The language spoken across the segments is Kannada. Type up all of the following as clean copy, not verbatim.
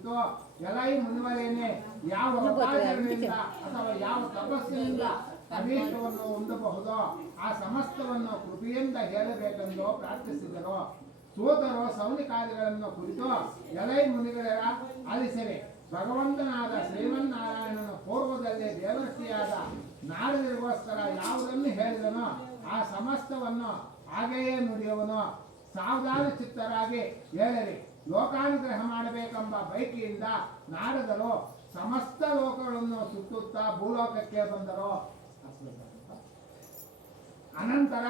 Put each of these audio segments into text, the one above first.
ಕುರಿತು ಎಲೈ ಮುನಿವರೇನೆ ಯಾವ ಉಪಾಚರಣೆಯಿಂದ ಅಥವಾ ಯಾವ ತಪಸ್ಸಿನಿಂದ ಅಭೀಷ್ಟವನ್ನು ಹೊಂದಬಹುದೋ ಆ ಸಮಸ್ತವನ್ನು ಕೃಪೆಯಿಂದ ಹೇಳಬೇಕೆಂದು ಪ್ರಾರ್ಥಿಸಿದರು. ಸೂತರು ಸೌನಿಕಾದಿಗಳನ್ನು ಕುರಿತು ಎಲೈ ಮುನಿಗಳೆಲ್ಲ ಆಲಿಸಿರಿ. ಭಗವಂತನಾದ ಶ್ರೀಮನ್ನಾರಾಯಣನ ಪೂರ್ವದಲ್ಲಿ ದೇವರ್ಷಿಯಾದ ನಾರದರಿಗೋಸ್ಕರ ಯಾವುದನ್ನು ಹೇಳಿದನೋ ಆ ಸಮಸ್ತವನ್ನು ಹಾಗೆಯೇ ನುಡಿಯುವನು. ಸಾವಧಾನ ಚಿತ್ತರಾಗಿ ಹೇಳಿರಿ. ಲೋಕಾನುಗ್ರಹ ಮಾಡಬೇಕೆಂಬ ಬಯಕೆಯಿಂದ ನಾರದರು ಸಮಸ್ತ ಲೋಕಗಳನ್ನು ಸುತ್ತುತ್ತಾ ಭೂಲೋಕಕ್ಕೆ ಬಂದರು. ಅನಂತರ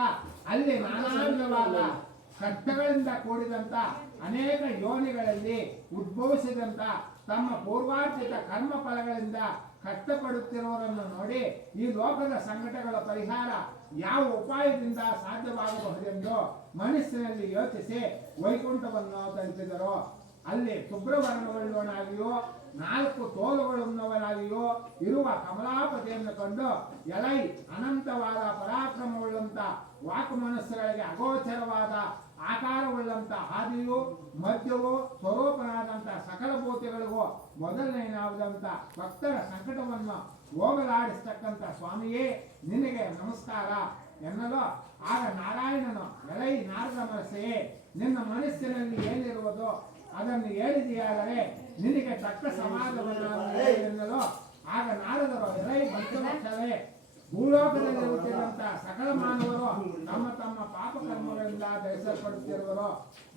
ಅಲ್ಲಿ ನಾನಾ ವಿಧವಾದ ಕಷ್ಟಗಳಿಂದ ಕೂಡಿದಂತ ಅನೇಕ ಯೋನಿಗಳಲ್ಲಿ ಉದ್ಭವಿಸಿದಂತ ತಮ್ಮ ಪೂರ್ವಾರ್ಜಿತ ಕರ್ಮ ಫಲಗಳಿಂದ ಕಷ್ಟಪಡುತ್ತಿರುವವರನ್ನು ನೋಡಿ ಈ ಲೋಕದ ಸಂಕಟಗಳ ಪರಿಹಾರ ಯಾವ ಉಪಾಯದಿಂದ ಸಾಧ್ಯವಾಗಬಹುದೆಂದು ಮನಸ್ಸಿನಲ್ಲಿ ಯೋಚಿಸಿ ವೈಕುಂಠವನ್ನು ತಲುಪಿದರು. ಅಲ್ಲಿ ಶುಭ್ರವರ್ಣವುಳ್ಳವನಾಗಿಯೋ 4 ತೋಳುಗಳುಳ್ಳವನಾಗಿಯೋ ಇರುವ ಕಮಲಾಪತಿಯನ್ನು ಕಂಡು ಎಲೈ ಅನಂತವಾದ ಪರಾಕ್ರಮವುಳ್ಳಂತ ವಾಕು ಮನಸ್ಸುಗಳಿಗೆ ಅಗೋಚರವಾದ ಆಕಾರವುಳ್ಳಂತ ಆದಿಯು ಮಧ್ಯವೂ ಸ್ವರೂಪನಾದಂಥ ಸಕಲ ಭೂತಿಗಳಿಗೂ ಮೊದಲನೆಯದಾದಂಥ ಭಕ್ತರ ಸಂಕಟವನ್ನು ಹೋಗಲಾಡಿಸ್ತಕ್ಕಂಥ ಸ್ವಾಮಿಯೇ ನಿನಗೆ ನಮಸ್ಕಾರ ಎನ್ನಲು ಆಗ ನಾರಾಯಣನು ಎಲೈ ನಾರದ ಮನಸ್ಸೆಯೇ ನಿನ್ನ ಮನಸ್ಸಿನಲ್ಲಿ ಏನಿರುವುದೋ ಅದನ್ನು ಹೇಳಿದೆಯಾದರೆ ನಿನಗೆ ತಕ್ಕ ಸಮಾಧಾನವನ್ನು ಎನ್ನಲು ಆಗ ನಾರದರು ಎಲೈ ಭಕ್ತವತ್ಸಲೇ ಭೂಲೋಕದಲ್ಲಿ ಹುಟ್ಟಿದಂತಹ ಸಕಲ ಮಾನವರು ತಮ್ಮ ತಮ್ಮ ಪಾಪ ಕರ್ಮಗಳಿಂದ ಧರಿಸಲ್ಪಡುತ್ತಿರುವರು.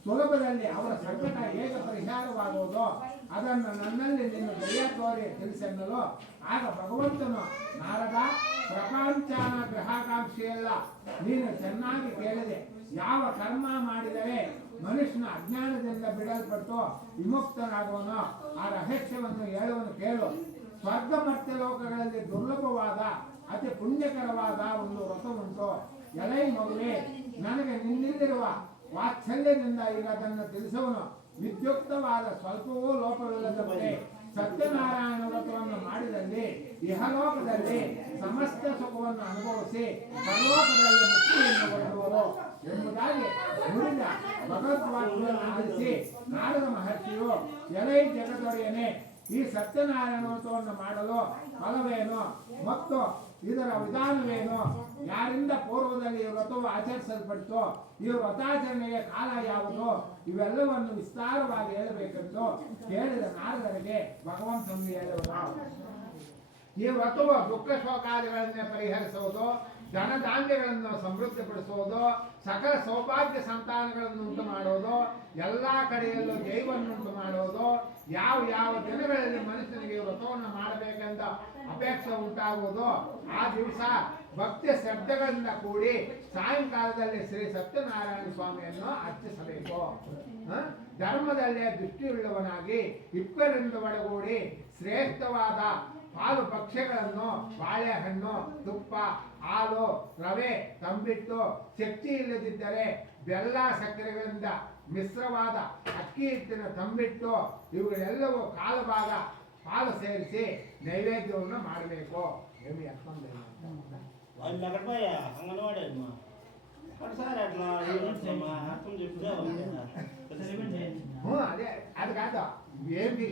ಸುಲಭದಲ್ಲಿ ಅವರ ಸಂಕಟ ಹೇಗೆ ಪರಿಹಾರವಾಗುವುದೋ ಅದನ್ನು ನನ್ನಲ್ಲಿ ನಿನ್ನ ದಯ ತೋರಿ ತಿಳಿಸೆನ್ನಲು ಆಗ ಭಗವಂತನು ನಾರದ ಪ್ರಪಂಚನ ಗ್ರಹಾಕಾಂಕ್ಷೆಯಲ್ಲ ನೀನು ಚೆನ್ನಾಗಿ ಕೇಳಿದೆ. ಯಾವ ಕರ್ಮ ಮಾಡಿದರೆ ಮನುಷ್ಯನ ಅಜ್ಞಾನದಿಂದ ಬಿಡಲ್ಪಟ್ಟು ವಿಮುಕ್ತನಾಗುವನೋ ಆ ರಹಸ್ಯವನ್ನು ಹೇಳುವನು ಕೇಳು. ಸ್ವರ್ಗ ಮರ್ತ್ಯ ಲೋಕಗಳಲ್ಲಿ ದುರ್ಲಭವಾದ ಅತಿ ಪುಣ್ಯಕರವಾದ ಒಂದು ವ್ರತ ಉಂಟು. ಎಲೈ ಮಗುವೆ ನನಗೆ ನಿನ್ನಿಲ್ಲಿರುವ ವಾತ್ಸಲ್ಯದಿಂದ ಈಗ ಅದನ್ನು ತಿಳಿಸುವನು. ವಿದ್ಯುಕ್ತವಾದ ಸ್ವಲ್ಪವೂ ಲೋಪವಿಲ್ಲದಂತೆ ಸತ್ಯನಾರಾಯಣ ವ್ರತವನ್ನು ಮಾಡಿದಲ್ಲಿ ಇಹಲೋಕದಲ್ಲಿ ಸಮಸ್ತ ಸುಖವನ್ನು ಅನುಭವಿಸಿ ಪರಲೋಕದಲ್ಲಿ ಮುಕ್ತಿಯನ್ನು ಹೊಂದುವರು ಎಂಬುದಾಗಿ ನುಡಿದ ಭಗವದ್ವಾಕ್ಯವನ್ನು ಆಲಿಸಿ ನಾರದ ಮಹರ್ಷಿಯು ಎಲೈ ಜಗದೊಡೆಯನೇ ಈ ಸತ್ಯನಾರಾಯಣ ವ್ರತವನ್ನು ಮಾಡಲು ಫಲವೇನು ಮತ್ತು ಇದರ ವಿಧಾನವೇನು, ಯಾರಿಂದ ಪೂರ್ವದಲ್ಲಿ ಈ ವ್ರತವು ಆಚರಿಸಲ್ಪಟ್ಟು ಈ ವ್ರತಾಚರಣೆಗೆ ಕಾಲ ಯಾವುದು, ಇವೆಲ್ಲವನ್ನು ವಿಸ್ತಾರವಾಗಿ ಹೇಳಬೇಕೆಂದು ಕೇಳಿದ ನಾರದರಿಗೆ ಭಗವಂತನು ಹೇಳುವುದು. ಈ ವ್ರತವು ದುಃಖ ಶೋಕಾದಿಗಳನ್ನೇ ಪರಿಹರಿಸುವುದು, ಧನಧಾನ್ಯಗಳನ್ನು ಸಮೃದ್ಧಿಪಡಿಸುವುದು, ಸಕಲ ಸೌಭಾಗ್ಯ ಸಂತಾನಗಳನ್ನು ಉಂಟು ಮಾಡುವುದು, ಎಲ್ಲ ಕಡೆಯಲ್ಲೂ ಜೈವನ್ನುಂಟು ಮಾಡುವುದು, ಯಾವ ಯಾವ ದಿನಗಳಲ್ಲಿ ಮನುಷ್ಯನಿಗೆ ವ್ರತವನ್ನು ಮಾಡಬೇಕೆಂದ ಅಪೇಕ್ಷೆ ಉಂಟಾಗುವುದು ಆ ದಿವಸ ಭಕ್ತಿ ಶ್ರದ್ಧೆಗಳಿಂದ ಕೂಡಿ ಸಾಯಂಕಾಲದಲ್ಲಿ ಶ್ರೀ ಸತ್ಯನಾರಾಯಣ ಸ್ವಾಮಿಯನ್ನು ಅರ್ಚಿಸಬೇಕು. ಧರ್ಮದಲ್ಲೇ ದೃಷ್ಟಿಯುಳ್ಳವನಾಗಿ ಇಬ್ಬರಿಂದ ಒಳಗೂಡಿ ಶ್ರೇಷ್ಠವಾದ ಹಾಲು ಭಕ್ಷ್ಯಗಳನ್ನು ಬಾಳೆಹಣ್ಣು, ತುಪ್ಪ, ಹಾಲು, ರವೆ, ತಂಬಿಟ್ಟು, ಶಕ್ತಿ ಇಲ್ಲದಿದ್ದರೆ ಬೆಲ್ಲ ಸಕ್ಕರೆಗಳಿಂದ ಮಿಶ್ರವಾದ ಅಕ್ಕಿ ಹಿಟ್ಟಿನ ತಂಬಿಟ್ಟು ಇವುಗಳೆಲ್ಲವೂ ಕಾಲು ಭಾಗ ಹಾಲು ಸೇರಿಸಿ ನೈವೇದ್ಯವನ್ನು ಮಾಡಬೇಕು. అదే అది కాదు ఏమి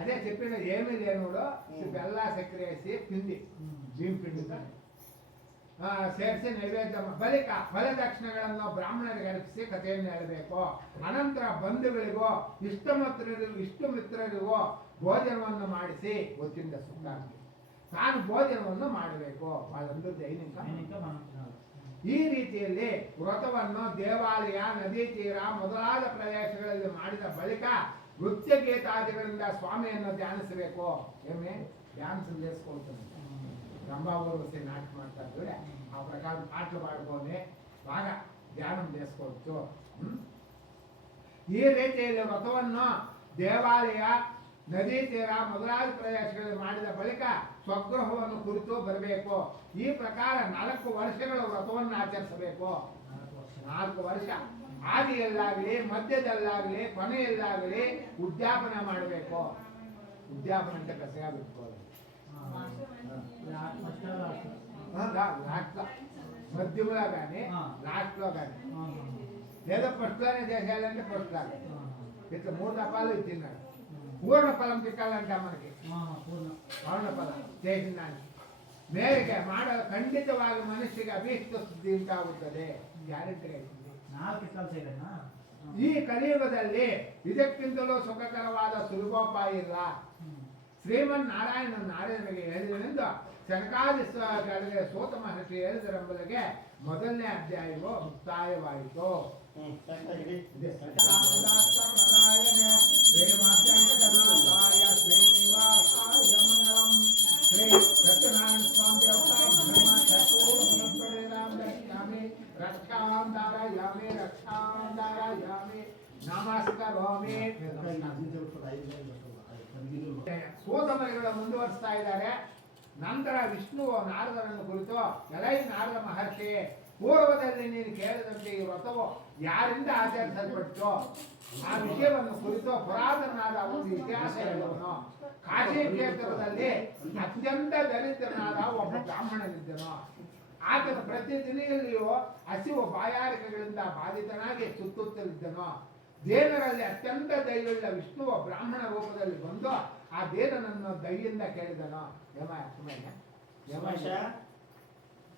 అదే చెప్పిన ఏమీ లేనుడు బెల్ల చక్కెర వేసి పిండి బియ్యం పిండి ಸೇರಿಸಿ ನೈವೇದ್ಯ ಬಳಿಕ ಫಲದಕ್ಷಿಣೆಗಳನ್ನು ಬ್ರಾಹ್ಮಣರಿಗೆ ಅರ್ಪಿಸಿ ಕಥೆಯನ್ನು ಹೇಳಬೇಕು. ಅನಂತರ ಬಂಧುಗಳಿಗೋ ಇಷ್ಟು ಮಿತ್ರರಿಗೋ ಭೋಜನವನ್ನು ಮಾಡಿಸಿ ಗೊತ್ತಿಂದ ಸುತ್ತಾಗಿ ತಾನು ಭೋಜನವನ್ನು ಮಾಡಬೇಕು. ಅದೊಂದು ದೈನಿಕ. ಈ ರೀತಿಯಲ್ಲಿ ವ್ರತವನ್ನು ದೇವಾಲಯ, ನದಿ ತೀರ ಮೊದಲಾದ ಪ್ರದೇಶಗಳಲ್ಲಿ ಮಾಡಿದ ಬಳಿಕ ನೃತ್ಯ ಗೀತಾದಿಗಳಿಂದ ಸ್ವಾಮಿಯನ್ನು ಧ್ಯಾನಿಸಬೇಕು. ಏನೇ ಧ್ಯಾನಿಸಿ ಬೇಯಿಸ್ಕೊಳ್ತಾನೆ రంభావూరు నాటకం ಮಾಡ್ತಾ ಇದ್ರೆ ಆ ಪ್ರಕಾರ ಪಾಠ ಮಾಡ್ಕೊಂಡೆ ಬಾಗ ಧ್ಯಾನ ಬೇಯಿಸ್ಕೊಳ್ತು. ಈ ರೀತಿಯಲ್ಲಿ ವ್ರತವನ್ನು ದೇವಾಲಯ, ನದಿ ತೀರ ಮೊದಲಾದ ಪ್ರದೇಶಗಳಲ್ಲಿ ಮಾಡಿದ ಬಳಿಕ ಸ್ವಗೃಹವನ್ನು ಕುರಿತು ಬರಬೇಕು. ಈ ಪ್ರಕಾರ 4 ವರ್ಷಗಳ ವ್ರತವನ್ನು ಆಚರಿಸಬೇಕು. 4 ವರ್ಷ ಆದಿಯಲ್ಲಾಗಲಿ, ಮಧ್ಯದಲ್ಲಾಗಲಿ, ಕೊನೆಯಲ್ಲಾಗಲಿ ಉದ್ಯಾಪನ ಮಾಡಬೇಕು. ಉದ್ಯಾಪನ ಅಂತ ಕಸಗ ಬಿಟ್ಕೊಳ್ಳಿ. మధ్యలో కానీ లాస్ట్ లో కానీ లేదా ఫస్ట్ లోనే చేసేయాలంటే ఫస్ట్ లాగా ఇట్లా 3 రకాలు ఇచ్చినాడు. పూర్ణ ఫలం చిక్కాలంట మనకి, పూర్ణ ఫలం చేసిన దానికి ಮೇರೆಗೆ ಮಾಡಲು ಖಂಡಿತವಾಗಿ ಮನುಷ್ಯಗೆ ಅಭೀಷ್ಟ ಸಿದ್ಧಿ ಉಂಟಾಗುತ್ತದೆ. ಗ್ಯಾರಂಟಿ ಈ ಕಲಿಯುಗದಲ್ಲಿ ಇದಕ್ಕಿಂತಲೂ ಸುಖಕರವಾದ ಸುಲಭೋಪಾಯ ಇಲ್ಲ. ಶ್ರೀಮನ್ನಾರಾಯಣನಿಗೆ ಹೇಳಿದನೆಂದು ಶನಕಾದಿ ಸೋತ ಮಹರ್ಷಿ ಹೇಳಿದರೆಂಬುದಕ್ಕೆ ಮೊದಲನೇ ಅಧ್ಯಾಯವು ಮುಕ್ತಾಯವಾಯಿತು. ಶ್ರೀ ಸತ್ಯನಾರಾಯಣ ಸ್ವಾಮಿ ರಕ್ಷಾಂಧಾರಯಾಮಿ ನಮಸ್ಕರೋಮಿ. ಸೂತಮರಿಗಳು ಮುಂದುವರಿಸ್ತಾ ಇದ್ದಾರೆ. ನಂತರ ವಿಷ್ಣುವು ನಾರದರನ್ನು ಕುರಿತು, ಎಲೈ ನಾರದ ಮಹರ್ಷಿ, ಪೂರ್ವದಲ್ಲಿ ನೀನು ಕೇಳಿದಂತೆ ಈ ವ್ರತವು ಯಾರಿಂದ ಆಚರಿಸಲ್ಪಟ್ಟು ಆ ವಿಷಯವನ್ನು ಕುರಿತು ಪುರಾತನನಾದ ಒಂದು ಇತಿಹಾಸ ಹೇಳುವನು. ಕಾಶಿ ಕ್ಷೇತ್ರದಲ್ಲಿ ಅತ್ಯಂತ ದರಿದ್ರನಾದ ಒಬ್ಬ ಬ್ರಾಹ್ಮಣನಿದ್ದನು. ಆತನು ಪ್ರತಿದಿನಿಯಲ್ಲಿಯೂ ಹಸಿವು ಬಾಯಾರಿಕೆಗಳಿಂದ ಬಾಧಿತನಾಗಿ ಸುತ್ತುತ್ತಲಿದ್ದನು. ದೇವರಲ್ಲಿ ಅತ್ಯಂತ ದಯೆಯುಳ್ಳ ವಿಷ್ಣುವು ಬ್ರಾಹ್ಮಣ ರೂಪದಲ್ಲಿ ಬಂದು ಆ ದೇವನನ್ನು ದಯೆಯಿಂದ ಕೇಳಿದನು.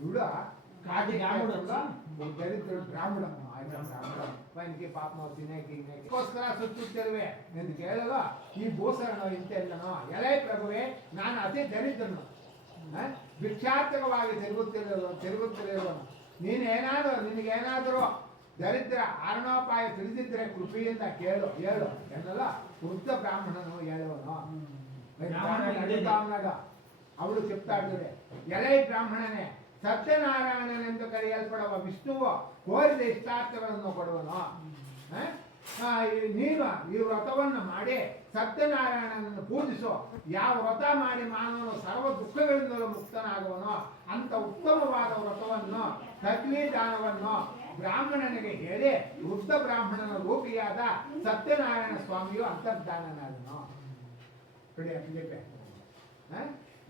ಇವಳು ಕಾಶಿ ದರಿದ್ರ ಬ್ರಾಹ್ಮಣ ವೈನಿಗೆ ಪಾಪ ತಿನ್ನೋಕ್ಕೋಸ್ಕರ ಸುತ್ತುತ್ತಿರುವೆ ಎಂದು ಕೇಳಲು ಈ ಭೂಸರನು ಇಂತೆಲ್ಲನು, ಎಲೈ ಪ್ರಭುವೆ, ನಾನು ಅತಿ ದರಿದ್ರನು, ಭಿಕ್ಷಾರ್ಥಕವಾಗಿ ತಿರುಗುತ್ತಿರುವನು. ನಿನಗೇನಾದರೂ ದರಿದ್ರ ಆರಣೋಪಾಯ ತಿಳಿದಿದ್ದರೆ ಕೃಪೆಯಿಂದ ಹೇಳು ಎನ್ನಲ್ಲ ವೃದ್ಧ ಬ್ರಾಹ್ಮಣನು ಹೇಳುವನು. ಅವಳು చెప్తా ಇದ್ದಾರೆ, ಎಲೈ ಬ್ರಾಹ್ಮಣನೇ, ಸತ್ಯನಾರಾಯಣನೆಂದು ಕರೆಯಲ್ಪಡುವ ವಿಷ್ಣುವು ಕೋರಿದ ಇಷ್ಟಾರ್ಥಗಳನ್ನು ಕೊಡುವನು. ನೀನು ಈ ವ್ರತವನ್ನು ಮಾಡಿ ಸತ್ಯನಾರಾಯಣನನ್ನು ಪೂಜಿಸು. ಯಾವ ವ್ರತ ಮಾಡಿ ಮಾನವನು ಸರ್ವ ದುಃಖಗಳಿಂದಲೂ ಮುಕ್ತನಾಗುವನು ಅಂತ ಉತ್ತಮವಾದ ವ್ರತವನ್ನು, ತಗ್ಲಿದಾನವನ್ನು ಬ್ರಾಹ್ಮಣನಿಗೆ ಹೇಳಿ ವೃದ್ಧ ಬ್ರಾಹ್ಮಣನ ರೂಪಿಯಾದ ಸತ್ಯನಾರಾಯಣ ಸ್ವಾಮಿಯು ಅಂತರ್ಧಾನನಾದನು.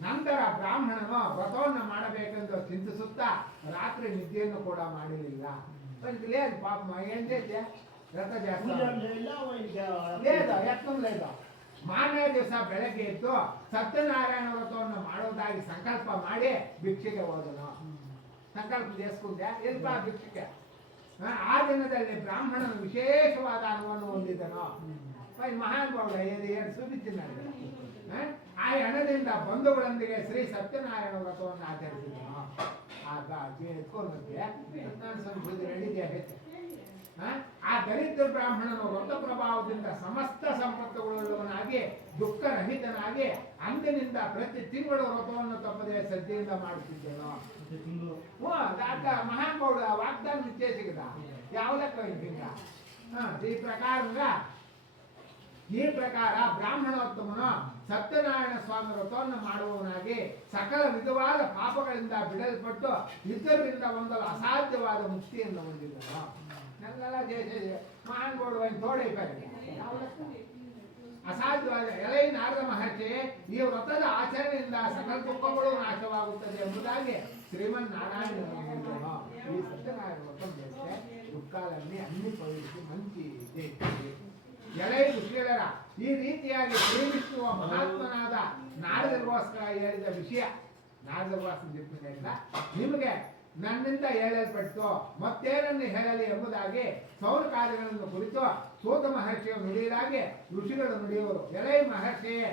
ನಂತರ ಬ್ರಾಹ್ಮಣನು ವ್ರತವನ್ನು ಮಾಡಬೇಕೆಂದು ಚಿಂತಿಸುತ್ತಾ ರಾತ್ರಿ ನಿದ್ದೆಯನ್ನು ಕೂಡ ಮಾಡಲಿಲ್ಲ. లేదు పాపం ఏం చేస్తే ವ್ರತ లేదు ಯತ್ನ లేదు. ಮಾರನೇ ದಿವಸ ಬೆಳಗ್ಗೆ ಎದ್ದು ಸತ್ಯನಾರಾಯಣ ವ್ರತವನ್ನು ಮಾಡುವುದಾಗಿ ಸಂಕಲ್ಪ ಮಾಡಿ ಭಿಕ್ಷೆಗೆ ಹೋದನು. ಸಂಕಲ್ಪ చేసుకుంటే ಎಲ್ಪ ಭಿಕ್ಷೆಗೆ. ಆ ದಿನದಲ್ಲಿ ಬ್ರಾಹ್ಮಣನು ವಿಶೇಷವಾದ ಅನುವನ್ನು ಹೊಂದಿದನು. ಮಹಾನುಭಾವ ಏನು ಸುರಿತಿದ್ದಾರೆ. ಆ ಹಣದಿಂದ ಬಂಧುಗಳೊಂದಿಗೆ ಶ್ರೀ ಸತ್ಯನಾರಾಯಣ ವ್ರತವನ್ನು ಆಚರಿಸಿದನು. ಆ ದರಿದ್ರ ಬ್ರಾಹ್ಮಣನು ವ್ರತ ಪ್ರಭಾವದಿಂದ ಸಮಸ್ತ ಸಂಪತ್ತುಗಳುಳ್ಳವನಾಗಿ ದುಃಖರಹಿತನಾಗಿ ಅಂದಿನಿಂದ ಪ್ರತಿ ತಿಂಗಳು ವ್ರತವನ್ನು ತಪ್ಪದೆ ಶ್ರದ್ಧೆಯಿಂದ ಮಾಡುತ್ತಿದ್ದನು. ಮಹಾನುಭಾವ ವಾಗ್ದಾನ ನಿಶ್ಚಯ ಸಿಗದ ಯಾವ ಲೆಕ್ಕ. ಈ ಪ್ರಕಾರ ಬ್ರಾಹ್ಮಣೋತ್ತಮನು ಸತ್ಯನಾರಾಯಣ ಸ್ವಾಮಿ ವ್ರತವನ್ನು ಮಾಡುವವನಾಗಿ ಸಕಲ ವಿಧವಾದ ಪಾಪಗಳಿಂದ ಬಿಡಲ್ಪಟ್ಟು ಇತರರಿಂದ ಹೊಂದಲು ಅಸಾಧ್ಯವಾದ ಮುಕ್ತಿಯನ್ನು ಹೊಂದಿದನು. ಅಸಾಧ್ಯವಾದ ಎಲೈ ನಾರದ ಮಹರ್ಷಿ, ಈ ವ್ರತದ ಆಚರಣೆಯಿಂದ ಸಕಲ ದುಃಖಗಳು ನಾಶವಾಗುತ್ತದೆ ಎಂಬುದಾಗಿ ಶ್ರೀಮನ್ನಾರಾಯಣನು ಹೇಳಿದನು. ಈ ಸತ್ಯನಾರಾಯಣ ವ್ರತ చేస్తే ದುಃಖಾಲన్నీ అన్ని పోయి మంచి ಎಲೈ ಋಷಿಯರ ಈ ರೀತಿಯಾಗಿ ಶ್ರೀವಿಷ್ಣುವ ಮಹಾತ್ಮನಾದ ನಾರದರಿಗೋಸ್ಕರ ಹೇಳಿದ ವಿಷಯ, ನಾರದರಿಗೋಸ್ಕರ చెప్పిದ ನಿಮಗೆ ನನ್ನಿಂದ ಹೇಳಲ್ಪಟ್ಟು ಮತ್ತೇನನ್ನು ಹೇಳಲಿ ಎಂಬುದಾಗಿ ಸೌರ ಕಾರ್ಯಗಳನ್ನು ಕುರಿತು ಸೂತ ಮಹರ್ಷಿಯ ನುಡಿಯಲಾಗಿ ಋಷಿಗಳು ನುಡಿಯುವರು. ಎಲೈ ಮಹರ್ಷಿಯೇ,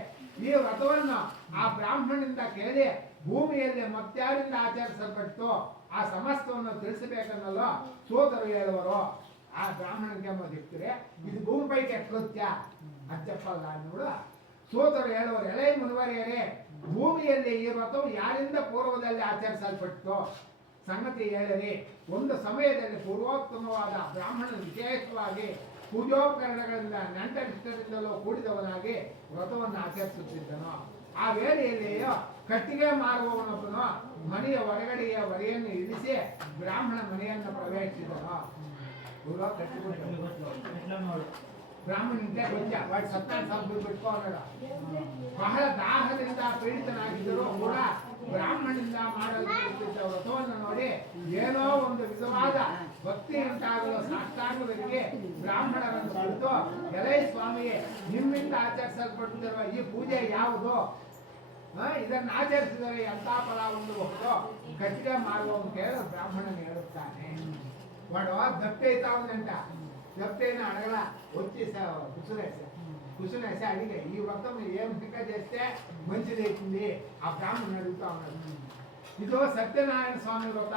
ಈ ವ್ರತವನ್ನು ಆ ಬ್ರಾಹ್ಮಣನಿಂದ ಕೇಳಿ ಭೂಮಿಯಲ್ಲಿ ಮತ್ಯಾರಿಂದ ಆಚರಿಸಲ್ಪಟ್ಟು ಆ ಸಮಸ್ತವನ್ನು ತಿಳಿಸಬೇಕನ್ನಲು ಸೂತರು ಹೇಳುವರು. ಆ ಬ್ರಾಹ್ಮಣನಿಗೆ ಎಂಬುದು ಇರ್ತೀರಿ, ಇದು ಭೂಮಿ ಪೈಕಿ ಕೃತ್ಯ ಅದು చెప్పಲ್ಲ ಅನ್ನೋಡು ಸೋತರು ಹೇಳುವರು. ಎಲೈ ಮುನಿವರಿಯರೇ, ಭೂಮಿಯಲ್ಲಿ ಈ ವ್ರತವು ಯಾರಿಂದ ಪೂರ್ವದಲ್ಲಿ ಆಚರಿಸಲ್ಪಟ್ಟು ಸಂಗತಿ ಹೇಳಿರಿ. ಒಂದು ಸಮಯದಲ್ಲಿ ಪೂರ್ವೋತ್ತಮವಾದ ಬ್ರಾಹ್ಮಣನು ವಿಶೇಷವಾಗಿ ಪೂಜೋಪಕರಣಗಳಿಂದ ನೆಂಟರಿಷ್ಟರಿಂದಲೂ ಕೂಡಿದವನಾಗಿ ವ್ರತವನ್ನು ಆಚರಿಸುತ್ತಿದ್ದನು. ಆ ವೇಳೆಯಲ್ಲಿಯೂ ಕಟ್ಟಿಗೆ ಮಾರುವವನೊಬ್ಬನು ಮನೆಯ ಹೊರಗಡೆಯ ಹೊರೆಯನ್ನು ಇಳಿಸಿ ಬ್ರಾಹ್ಮಣ ಮನೆಯನ್ನು ಪ್ರವೇಶಿಸಿದನು. ಬ್ರಾಹ್ಮಣನಿಗೆ ಕೊಂಚ ಸತ್ಯ ಬಿಟ್ಕೊಂಡು ಬಹಳ ದಾಹದಿಂದ ಪೀಡಿತನಾಗಿದ್ದರೂ ಕೂಡ ಬ್ರಾಹ್ಮಣನಿಂದ ಮಾಡಲ್ಪಡುತ್ತಿದ್ದ ವ್ರತವನ್ನು ನೋಡಿ ಏನೋ ಒಂದು ವಿಧವಾದ ಭಕ್ತಿ ಉಂಟಾಗಲು ಸಾಷ್ಟಾಂಗವರಿಗೆ ಬ್ರಾಹ್ಮಣರನ್ನು ಕುರಿತು ಎಲೈ ಸ್ವಾಮಿಯೇ, ನಿಮ್ಮಿಂದ ಆಚರಿಸಲ್ಪಡುತ್ತಿರುವ ಈ ಪೂಜೆ ಯಾವುದು? ಇದನ್ನು ಆಚರಿಸಿದರೆ ಎಂತ ಫಲ ಹೊಂದಬಹುದು? ಕಟ್ಟಿಗೆ ಮಾರುವವನು ಕೇಳ ಬ್ರಾಹ್ಮಣನು ಹೇಳುತ್ತಾನೆ. వాడు దప్పు అవుతా ఉందంట. దప్పు అయినా అడగల, వచ్చి కుసునేసి అడిగే ఈ వ్రతం ఏం ఇంకా చేస్తే మంచిది అవుతుంది ఆ బ్రాహ్మణుని అడుగుతా ఉన్నాడు. ಇದು ಸತ್ಯನಾರಾಯಣ ಸ್ವಾಮಿ ವ್ರತ.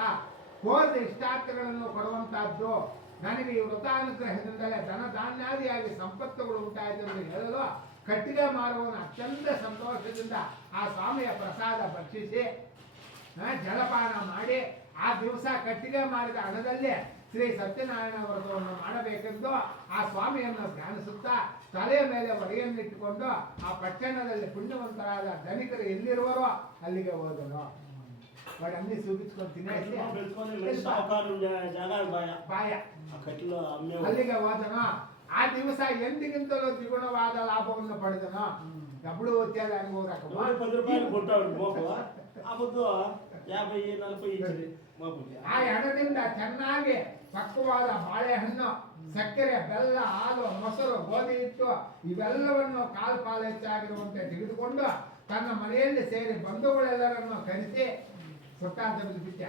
ಕೋರಿದ ಇಷ್ಟಾರ್ಥಗಳನ್ನು ಕೊಡುವಂತಹದ್ದು. ನನಗೆ ಈ ವ್ರತಾನುಗ್ರಹದಿಂದಲೇ ಧನ ಧಾನ್ಯಾದಿಯಾಗಿ ಸಂಪತ್ತುಗಳು ಉಂಟಾಯಿತು ಎಂದು ಹೇಳಲು ಕಟ್ಟಿಗೆ ಮಾರುವವನು ಅತ್ಯಂತ ಸಂತೋಷದಿಂದ ಆ ಸ್ವಾಮಿಯ ಪ್ರಸಾದ ಭಕ್ಷಿಸಿ ಜಲಪಾನ ಮಾಡಿ ಆ ದಿವಸ ಕಟ್ಟಿಗೆ ಮಾರಿದ ಹಣದಲ್ಲಿ ಶ್ರೀ ಸತ್ಯನಾರಾಯಣ ವ್ರತವನ್ನು ಮಾಡಬೇಕೆಂದು ಆ ಸ್ವಾಮಿಯನ್ನು ಧ್ಯಾನಿಸುತ್ತಾ ತಲೆಯ ಮೇಲೆ ಹೊರೆಯನ್ನಿಟ್ಟುಕೊಂಡು ಆ ಪಟ್ಟಣದಲ್ಲಿ ಪುಣ್ಯವಂತರಾದ ಧನಿಕರು ಎಲ್ಲಿರುವರೋ ಅಲ್ಲಿಗೆ ಹೋದನು. వాడు అన్ని చూపించుకొని తినేసి ಬಾಯ ಅಲ್ಲಿಗೆ ಹೋದನು. ಆ ದಿವಸ ಎಂದಿಗಿಂತಲೂ ದ್ವಿಗುಣವಾದ ಲಾಭವನ್ನು ಪಡೆದನು. ಡಬ್ಬಳು వచ్చేది ಆ ಹಣದಿಂದ ಚೆನ್ನಾಗಿ ಪಕ್ವವಾದ ಬಾಳೆಹಣ್ಣು, ಸಕ್ಕರೆ, ಬೆಲ್ಲ, ಹಾಲು, ಮೊಸರು, ಗೋಧಿ ಹಿಟ್ಟು ಇವೆಲ್ಲವನ್ನು ಕಾಲು ಪಾಲು ಹೆಚ್ಚಾಗಿರುವಂತೆ ತೆಗೆದುಕೊಂಡು ತನ್ನ ಮನೆಯಲ್ಲಿ ಸೇರಿ ಬಂಧುಗಳೆಲ್ಲರನ್ನು ಕರೆಸಿ ಸುಟ್ಟಾದಲ್ಲಿ ಬಿಟ್ಟ.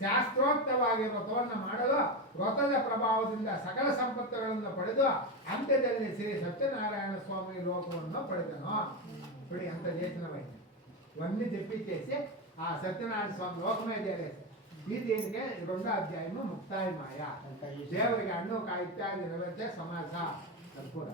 ಶಾಸ್ತ್ರೋಕ್ತವಾಗಿ ವ್ರತವನ್ನು ಮಾಡಲು ವ್ರತದ ಪ್ರಭಾವದಿಂದ ಸಕಲ ಸಂಪತ್ತುಗಳನ್ನು ಪಡೆದು ಅಂತ್ಯದಲ್ಲಿ ಶ್ರೀ సత్యనారాయణ స్వామి లోకವನ್ನು పడెదను. ఇప్పుడు ఎంత చేసినవైతే ఇవన్నీ తెప్పించేసి ఆ సత్యనారాయణ స్వామి లోకమే చేరేసి ఈ దీనికి 2వ అధ్యాయము ముక్తాయమాయ. దేవుడికి అన్ను కాయ ఇత్యాది నెరవేర్చే సమాస కర్పూర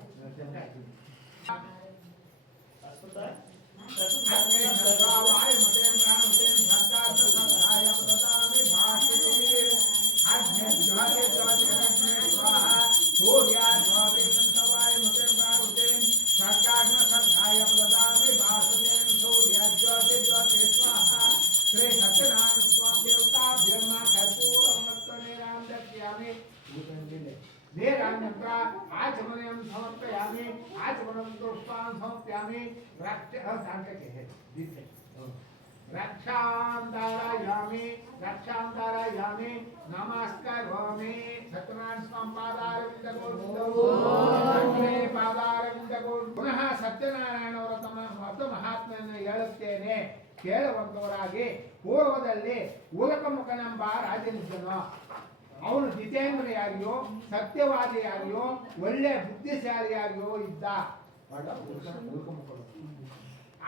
శ్రీ సత్యనారాయణ స్వామి దేవతా బ్రహ్మ కర్పూరం దర్శయామి. నేరానంతర ఆచమనం సమర్పయామి. ఆచమనం పుష్పాన్ సమర్పయామి. రక్షాంతరయామి నమస్కరోమి. సత్యనారాయణ స్వామి ಪಾದಾರವಿಂದಗಳು ಪುನಃ ಸತ್ಯನಾರಾಯಣ ವ್ರತ ಮಹಾತ್ಮೆಯನ್ನು ಹೇಳುತ್ತೇನೆ, ಕೇಳುವಂತವರಾಗಿ. ಪೂರ್ವದಲ್ಲಿ ಉಲಕಮುಖನೆಂಬ ರಾಜನಿದ್ದನು. ಅವನು ಜಿತೇಂದ್ರಿಯಾಗಿಯೋ ಸತ್ಯವಾದಿಯಾಗಿಯೋ ಒಳ್ಳೆ ಬುದ್ಧಿಶಾಲಿಯಾಗಿಯೋ ಇದ್ದ.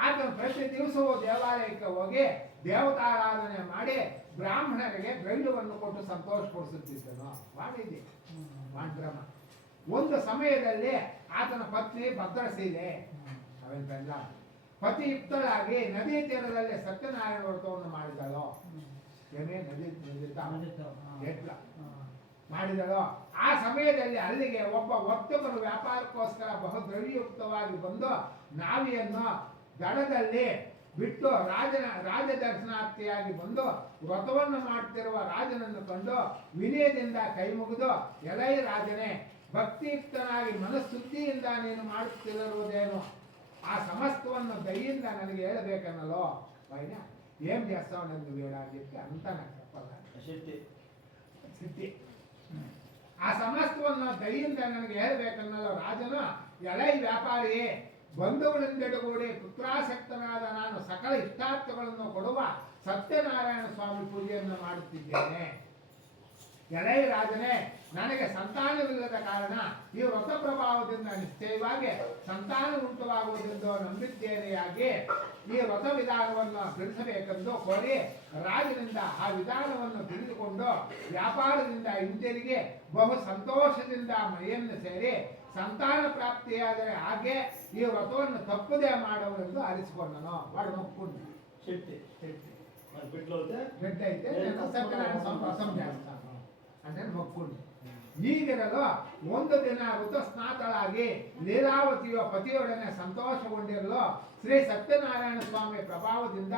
ಆತನು ಪ್ರತಿ ದಿವಸವೂ ದೇವಾಲಯಕ್ಕೆ ಹೋಗಿ ದೇವತಾರಾಧನೆ ಮಾಡಿ ಬ್ರಾಹ್ಮಣರಿಗೆ ಬೆಳ್ಳುವನ್ನು ಕೊಟ್ಟು ಸಂತೋಷಪಡಿಸುತ್ತಿದ್ದನು. ಮಾಡಿದೆ ಮಾಂಡ್ರಮ. ಒಂದು ಸಮಯದಲ್ಲಿ ಆತನ ಪತ್ನಿ ಭದ್ರಶೀಲೆ ಬೆಲ್ಲ ಪತಿಯುಕ್ತಳಾಗಿ ನದಿ ತೀರದಲ್ಲಿ ಸತ್ಯನಾರಾಯಣ ವ್ರತವನ್ನು ಮಾಡಿದಳು. ಏನೇ ನದಿ ಮಾಡಿದಳು. ಆ ಸಮಯದಲ್ಲಿ ಅಲ್ಲಿಗೆ ಒಬ್ಬ ವರ್ತಕರು ವ್ಯಾಪಾರಕ್ಕೋಸ್ಕರ ಬಹುದ್ರವ್ಯಯುಕ್ತವಾಗಿ ಬಂದು ನಾವಿಯನ್ನು ದಡದಲ್ಲಿ ಬಿಟ್ಟು ರಾಜ ದರ್ಶನಾರ್ಥಿಯಾಗಿ ಬಂದು ವ್ರತವನ್ನು ಮಾಡುತ್ತಿರುವ ರಾಜನನ್ನು ಕಂಡು ವಿನಯದಿಂದ ಕೈ ಮುಗಿದು, ಎಲೈ ರಾಜನೇ, ಭಕ್ತಿಯುಕ್ತನಾಗಿ ಮನಃಶುದ್ಧಿಯಿಂದ ನೀನು ಮಾಡುತ್ತಿರುವುದೇನು? ಆ ಸಮಸ್ತವನ್ನು ದಯಿಂದ ನನಗೆ ಹೇಳಬೇಕನ್ನಲೋ ವೈನ ఏం చేస్తావు నన్ను వేడా అని చెప్పి అంతా నాకు చెప్పాల ಸಿದ್ಧಿ. ಆ ಸಮಸ್ತವನ್ನು ದಯಿಂದ ನನಗೆ ಹೇಳಬೇಕನ್ನಲು ರಾಜನು, ಎಲೈ ವ್ಯಾಪಾರಿ, ಬಂಧುಗಳಿಂದೆಡಗೂಡಿ ಪುತ್ರಾಸಕ್ತನಾದ ನಾನು ಸಕಲ ಇಷ್ಟಾರ್ಥಗಳನ್ನು ಕೊಡುವ ಸತ್ಯನಾರಾಯಣ ಸ್ವಾಮಿ ಪೂಜೆಯನ್ನು ಮಾಡುತ್ತಿದ್ದೇನೆ. ಎಲೈ ರಾಜನೇ, ನನಗೆ ಸಂತಾನವಿಲ್ಲದ ಕಾರಣ ಈ ವ್ರತ ಪ್ರಭಾವದಿಂದ ನಿಶ್ಚಯವಾಗಿ ಸಂತಾನ ಉಂಟುವಾಗುವುದೆಂದು ನಂಬಿದ್ದೇನೆಯಾಗಿ ಈ ವ್ರತ ವಿಧಾನವನ್ನು ತಿಳಿಸಬೇಕೆಂದು ಕೋರಿ ರಾಜನಿಂದ ಆ ವಿಧಾನವನ್ನು ತಿಳಿದುಕೊಂಡು ವ್ಯಾಪಾರದಿಂದ ಹಿಂತಿರುಗಿ ಬಹು ಸಂತೋಷದಿಂದ ಮನೆಯನ್ನು ಸೇರಿ ಸಂತಾನ ಪ್ರಾಪ್ತಿಯಾದರೆ ಹಾಗೆ ಈ ವ್ರತವನ್ನು ತಪ್ಪದೇ ಮಾಡುವುದೆಂದು ಅರಿಸಿಕೊಂಡನು. వాడు మొక్కుంది బిడ్డ అయితే నేను సత్యనారాయణ స్వామి వ్రతం చేస్తాను అంటే మొక్కుంది. ಈಗಿರಲು ಒಂದು ದಿನ ಋತುಸ್ನಾತಳಾಗಿ ಲೀಲಾವತಿಯ ಪತಿಯೊಡನೆ ಸಂತೋಷಗೊಂಡಿರಲು ಶ್ರೀ ಸತ್ಯನಾರಾಯಣ ಸ್ವಾಮಿ ಪ್ರಭಾವದಿಂದ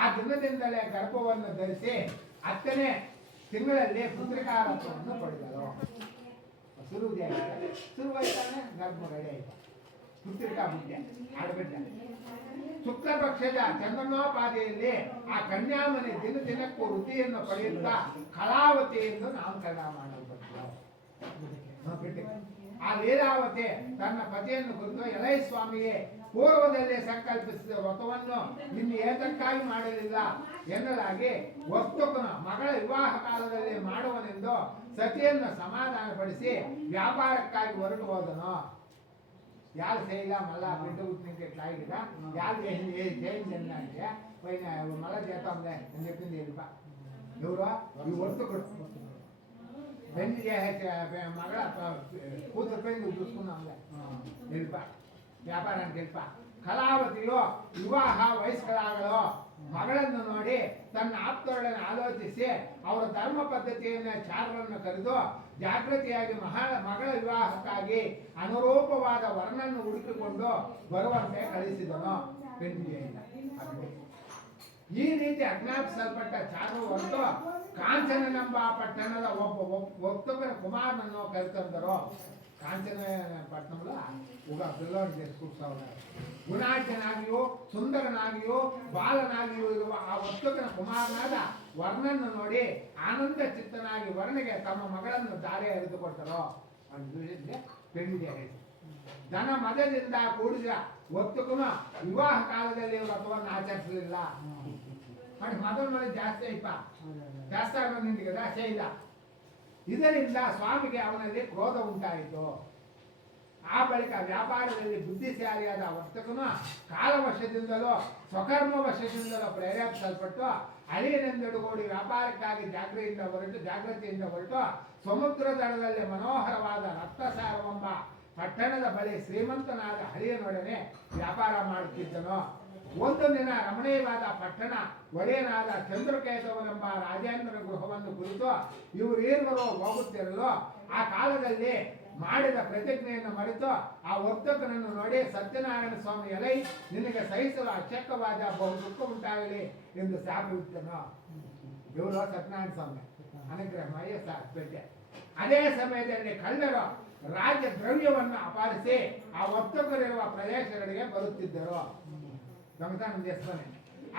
ಆ ದಿನದಿಂದಲೇ ಗರ್ಭವನ್ನು ಧರಿಸಿ 10ನೇ ತಿಂಗಳಲ್ಲಿ ಪುತ್ರಿಕಾರತ್ವವನ್ನು ಪಡೆದಳು. ಶುರುವಾಯ್ತಾನೆ ಗರ್ಭ ರೆಡಿ ಆಯ್ತು. ಪುತ್ರಿಕಾ ಬಿಟ್ಟೆ ಆಡ್ಬಿಟ್ಟೆ. ಶುಕ್ಲ ಪಕ್ಷದ ಚಂದ್ರನೋಪಾದಿಯಲ್ಲಿ ಆ ಕನ್ಯಾಮಣಿ ದಿನ ದಿನಕ್ಕೂ ವೃತ್ತಿಯನ್ನು ಪಡೆಯುತ್ತಾ ಕಲಾವತಿ ಎಂದು ನಾಮಕರಣ ಮಾಡಲ್ಪಟ್ಟರು. ಆ ಲೀಲಾವತಿ ತನ್ನ ಪತಿಯನ್ನು ಕುರಿತು ಎಲೈ ಸ್ವಾಮಿಗೆ ಪೂರ್ವದಲ್ಲೇ ಸಂಕಲ್ಪಿಸಿದ ವ್ರತವನ್ನು ಇನ್ನು ಏತಕ್ಕಾಗಿ ಮಾಡಲಿಲ್ಲ ಎನ್ನಲಾಗಿ ವರ್ತಕನ ಮಗಳ ವಿವಾಹ ಕಾಲದಲ್ಲಿ ಮಾಡುವನೆಂದು ಸತಿಯನ್ನು ಸಮಾಧಾನಪಡಿಸಿ ವ್ಯಾಪಾರಕ್ಕಾಗಿ ಹೊರಟು ಹೋದನು. ಯಾರು செய்யல మళ్ళా బిడ్డ పుట్టినకి ఎట్లా అయ్యిందా యారు చేయించండి అంటే పోయిన మళ్ళా చేద్దాంలే అని చెప్పింది వెళ్ళిపా ఎవరు ఈ వర్తకుడు పెళ్లి చేసే మగ కూతురు పెళ్లి చూసుకున్నాంలే వెళ్ళిపా ವ್ಯಾಪಾರಕ್ಕೆ వెళ్ళిపా. ಕಲಾವತಿಯು ವಿವಾಹ ವಯಸ್ಕರಾಗಲು ಮಗಳನ್ನು ನೋಡಿ ತನ್ನ ಆಪ್ತರೊಡನೆ ಆಲೋಚಿಸಿ ಅವರ ಧರ್ಮ ಪದ್ಧತಿಯನ್ನು ಚಾರರನ್ನು ಕರೆದು ಜಾಗೃತಿಯಾಗಿ ಮಗಳ ವಿವಾಹಕ್ಕಾಗಿ ಅನುರೂಪವಾದ ವರ್ಣನ್ನು ಹುಡುಕಿಕೊಂಡು ಬರುವಂತೆ ಕಳಿಸಿದನು. ಈ ರೀತಿ ಆಜ್ಞಾಪಿಸಲ್ಪಟ್ಟ ಚಾರು ಹೊರಟು ಕಾಂಚನನೆಂಬ ಪಟ್ಟಣದ ಒಬ್ಬ ಕುಮಾರನನ್ನು ಕರೆತಂದರು. ಕಾಂಚನ ಪಟ್ಟಣಂలో ఒక పిల్లోని చేసుకుంటా ಗುಣಾಢ್ಯನಾಗಿಯೂ ಸುಂದರನಾಗಿಯೂ ಬಾಲನಾಗಿಯೂ ಇರುವ ಆ ವರ್ತಕನ ಕುಮಾರನಾದ ವರ್ಣನ್ನು ನೋಡಿ ಆನಂದ ಚಿತ್ತನಾಗಿ ವರ್ಣಿಗೆ ತಮ್ಮ ಮಗಳನ್ನು ದಾರೆ ಎರೆದುಕೊಟ್ಟರು. ಪೆಣ್ಣಿಗೆ ಧನ ಮದದಿಂದ ಕೂಡಿದ ವರ್ತಕನು ವಿವಾಹ ಕಾಲದಲ್ಲಿ ವ್ರತವನ್ನು ಆಚರಿಸಲಿಲ್ಲ. ಮಾಡಿ ಮದನ ಮನೆ ಜಾಸ್ತಿ ಐಪ ಜಾಸ್ತಿ ಆಗೋದು ನಿಂತಿಗೆ ಜಾಸ್ತಿ ಇಲ್ಲ. ಇದರಿಂದ ಸ್ವಾಮಿಗೆ ಅವನಲ್ಲಿ ಕ್ರೋಧ ಉಂಟಾಯಿತು. ಆ ಬಳಿಕ ವ್ಯಾಪಾರದಲ್ಲಿ ಬುದ್ಧಿಶಾಲಿಯಾದ ವರ್ತಕನು ಕಾಲವಶದಿಂದಲೋ ಸ್ವಕರ್ಮ ವಶದಿಂದಲೋ ಪ್ರೇರೇಪಿಸಲ್ಪಟ್ಟು ಅಳಿಯನೆಂದೆಡುಗೂಡಿ ವ್ಯಾಪಾರಕ್ಕಾಗಿ ಜಾಗೃತಿಯಿಂದ ಹೊರಟು ಸಮುದ್ರ ದಡದಲ್ಲಿ ಮನೋಹರವಾದ ರಕ್ತಸಾರವೆಂಬ ಪಟ್ಟಣದ ಬಳಿ ಶ್ರೀಮಂತನಾದ ಹಳಿಯನೊಡನೆ ವ್ಯಾಪಾರ ಮಾಡುತ್ತಿದ್ದನು. ಒಂದು ದಿನ ರಮಣೀಯವಾದ ಪಟ್ಟಣ ಒಡೆಯನಾದ ಚಂದ್ರಕೇತವನೆಂಬ ರಾಜೇಂದ್ರ ಗೃಹವನ್ನು ಕುರಿತು ಇವರಿರುವರು ಹೋಗುತ್ತಿರಲು ಆ ಕಾಲದಲ್ಲಿ ಮಾಡಿದ ಪ್ರತಿಜ್ಞೆಯನ್ನು ಮರೆತು ಆ ವರ್ತಕನನ್ನು ನೋಡಿ ಸತ್ಯನಾರಾಯಣ ಸ್ವಾಮಿ ಎಲೈ ನಿನಗೆ ಸಹಿಸಲು ಅಶಕ್ಯವಾದ ಬಹು ದುಃಖ ಉಂಟಾಗಲಿ ಎಂದು ಶಾಪವಿತ್ತನು. ಇವರು ಸತ್ಯನಾರಾಯಣ ಸ್ವಾಮಿ ಅನುಗ್ರಹ ಪೇಟೆ. ಅದೇ ಸಮಯದಲ್ಲಿ ಕಳ್ಳರು ರಾಜ್ಯ ದ್ರವ್ಯವನ್ನು ಅಪಹರಿಸಿ ಆ ವರ್ತಕರಿರುವ ಪ್ರದೇಶಗಳಿಗೆ ಬರುತ್ತಿದ್ದರು.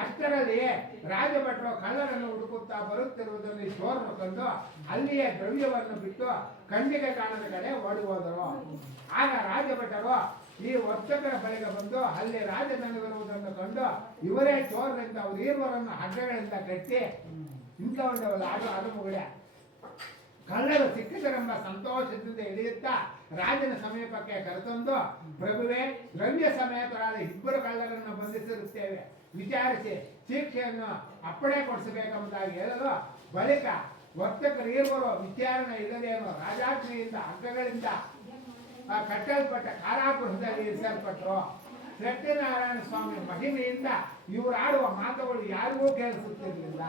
ಅಷ್ಟರಲ್ಲಿಯೇ ರಾಜಭಟ್ರು ಕಳ್ಳರನ್ನು ಹುಡುಕುತ್ತಾ ಬರುತ್ತಿರುವುದನ್ನು ಚೋರನು ಕಂಡು ಅಲ್ಲಿಯೇ ದ್ರವ್ಯವನ್ನು ಬಿಟ್ಟು ಕಣ್ಣಿಗೆ ಕಾಣದ ಕಡೆ ಓಡಿ ಹೋದರು. ಆಗ ರಾಜಭಟರು ಈ ವರ್ತಕರ ಬಳಿಗೆ ಬಂದು ಅಲ್ಲಿ ರಾಜಧನವಿರುವುದನ್ನು ಕಂಡು ಇವರೇ ಚೋರರಿಂದ ಅವರು ಈರ್ವರನ್ನು ಹಗ್ಗಗಳಿಂದ ಕಟ್ಟಿ ಇಂಥವಲ್ಲ ಅದು ಮುಗಿಡ ಕಳ್ಳರು ಸಿಕ್ಕಿದರೆಂಬ ಸಂತೋಷದಿಂದ ಇಳಿಯುತ್ತಾ ರಾಜನ ಸಮೀಪಕ್ಕೆ ಕರೆತಂದು ಪ್ರಭುವೇ ದ್ರವ್ಯ ಸಮೇತರಾದ ಇಬ್ಬರು ಕಳ್ಳರನ್ನು ಬಂಧಿಸಿರುತ್ತೇವೆ, ವಿಚಾರಿಸಿ ಶಿಕ್ಷೆಯನ್ನು ಅಪ್ಪಣೆ ಕೊಡಿಸಬೇಕೆಂಬುದಾಗಿ ಹೇಳಲು ಬಳಿಕ ವರ್ತಕರು ಇರುವರು ವಿಚಾರಣೆ ಇಲ್ಲದೇನು ರಾಜಾಜ್ಞೆಯಿಂದ ಹಗ್ಗಗಳಿಂದ ಕಟ್ಟಲ್ಪಟ್ಟ ಕಾರಾಗೃಹದಲ್ಲಿ ಇರಿಸಲ್ಪಟ್ಟರು. ಸತ್ಯನಾರಾಯಣ ಸ್ವಾಮಿ ಮಹಿಮೆಯಿಂದ ಇವರಾಡುವ ಮಾತುಗಳು ಯಾರಿಗೂ ಕೇಳಿಸುತ್ತಿರಲಿಲ್ಲ.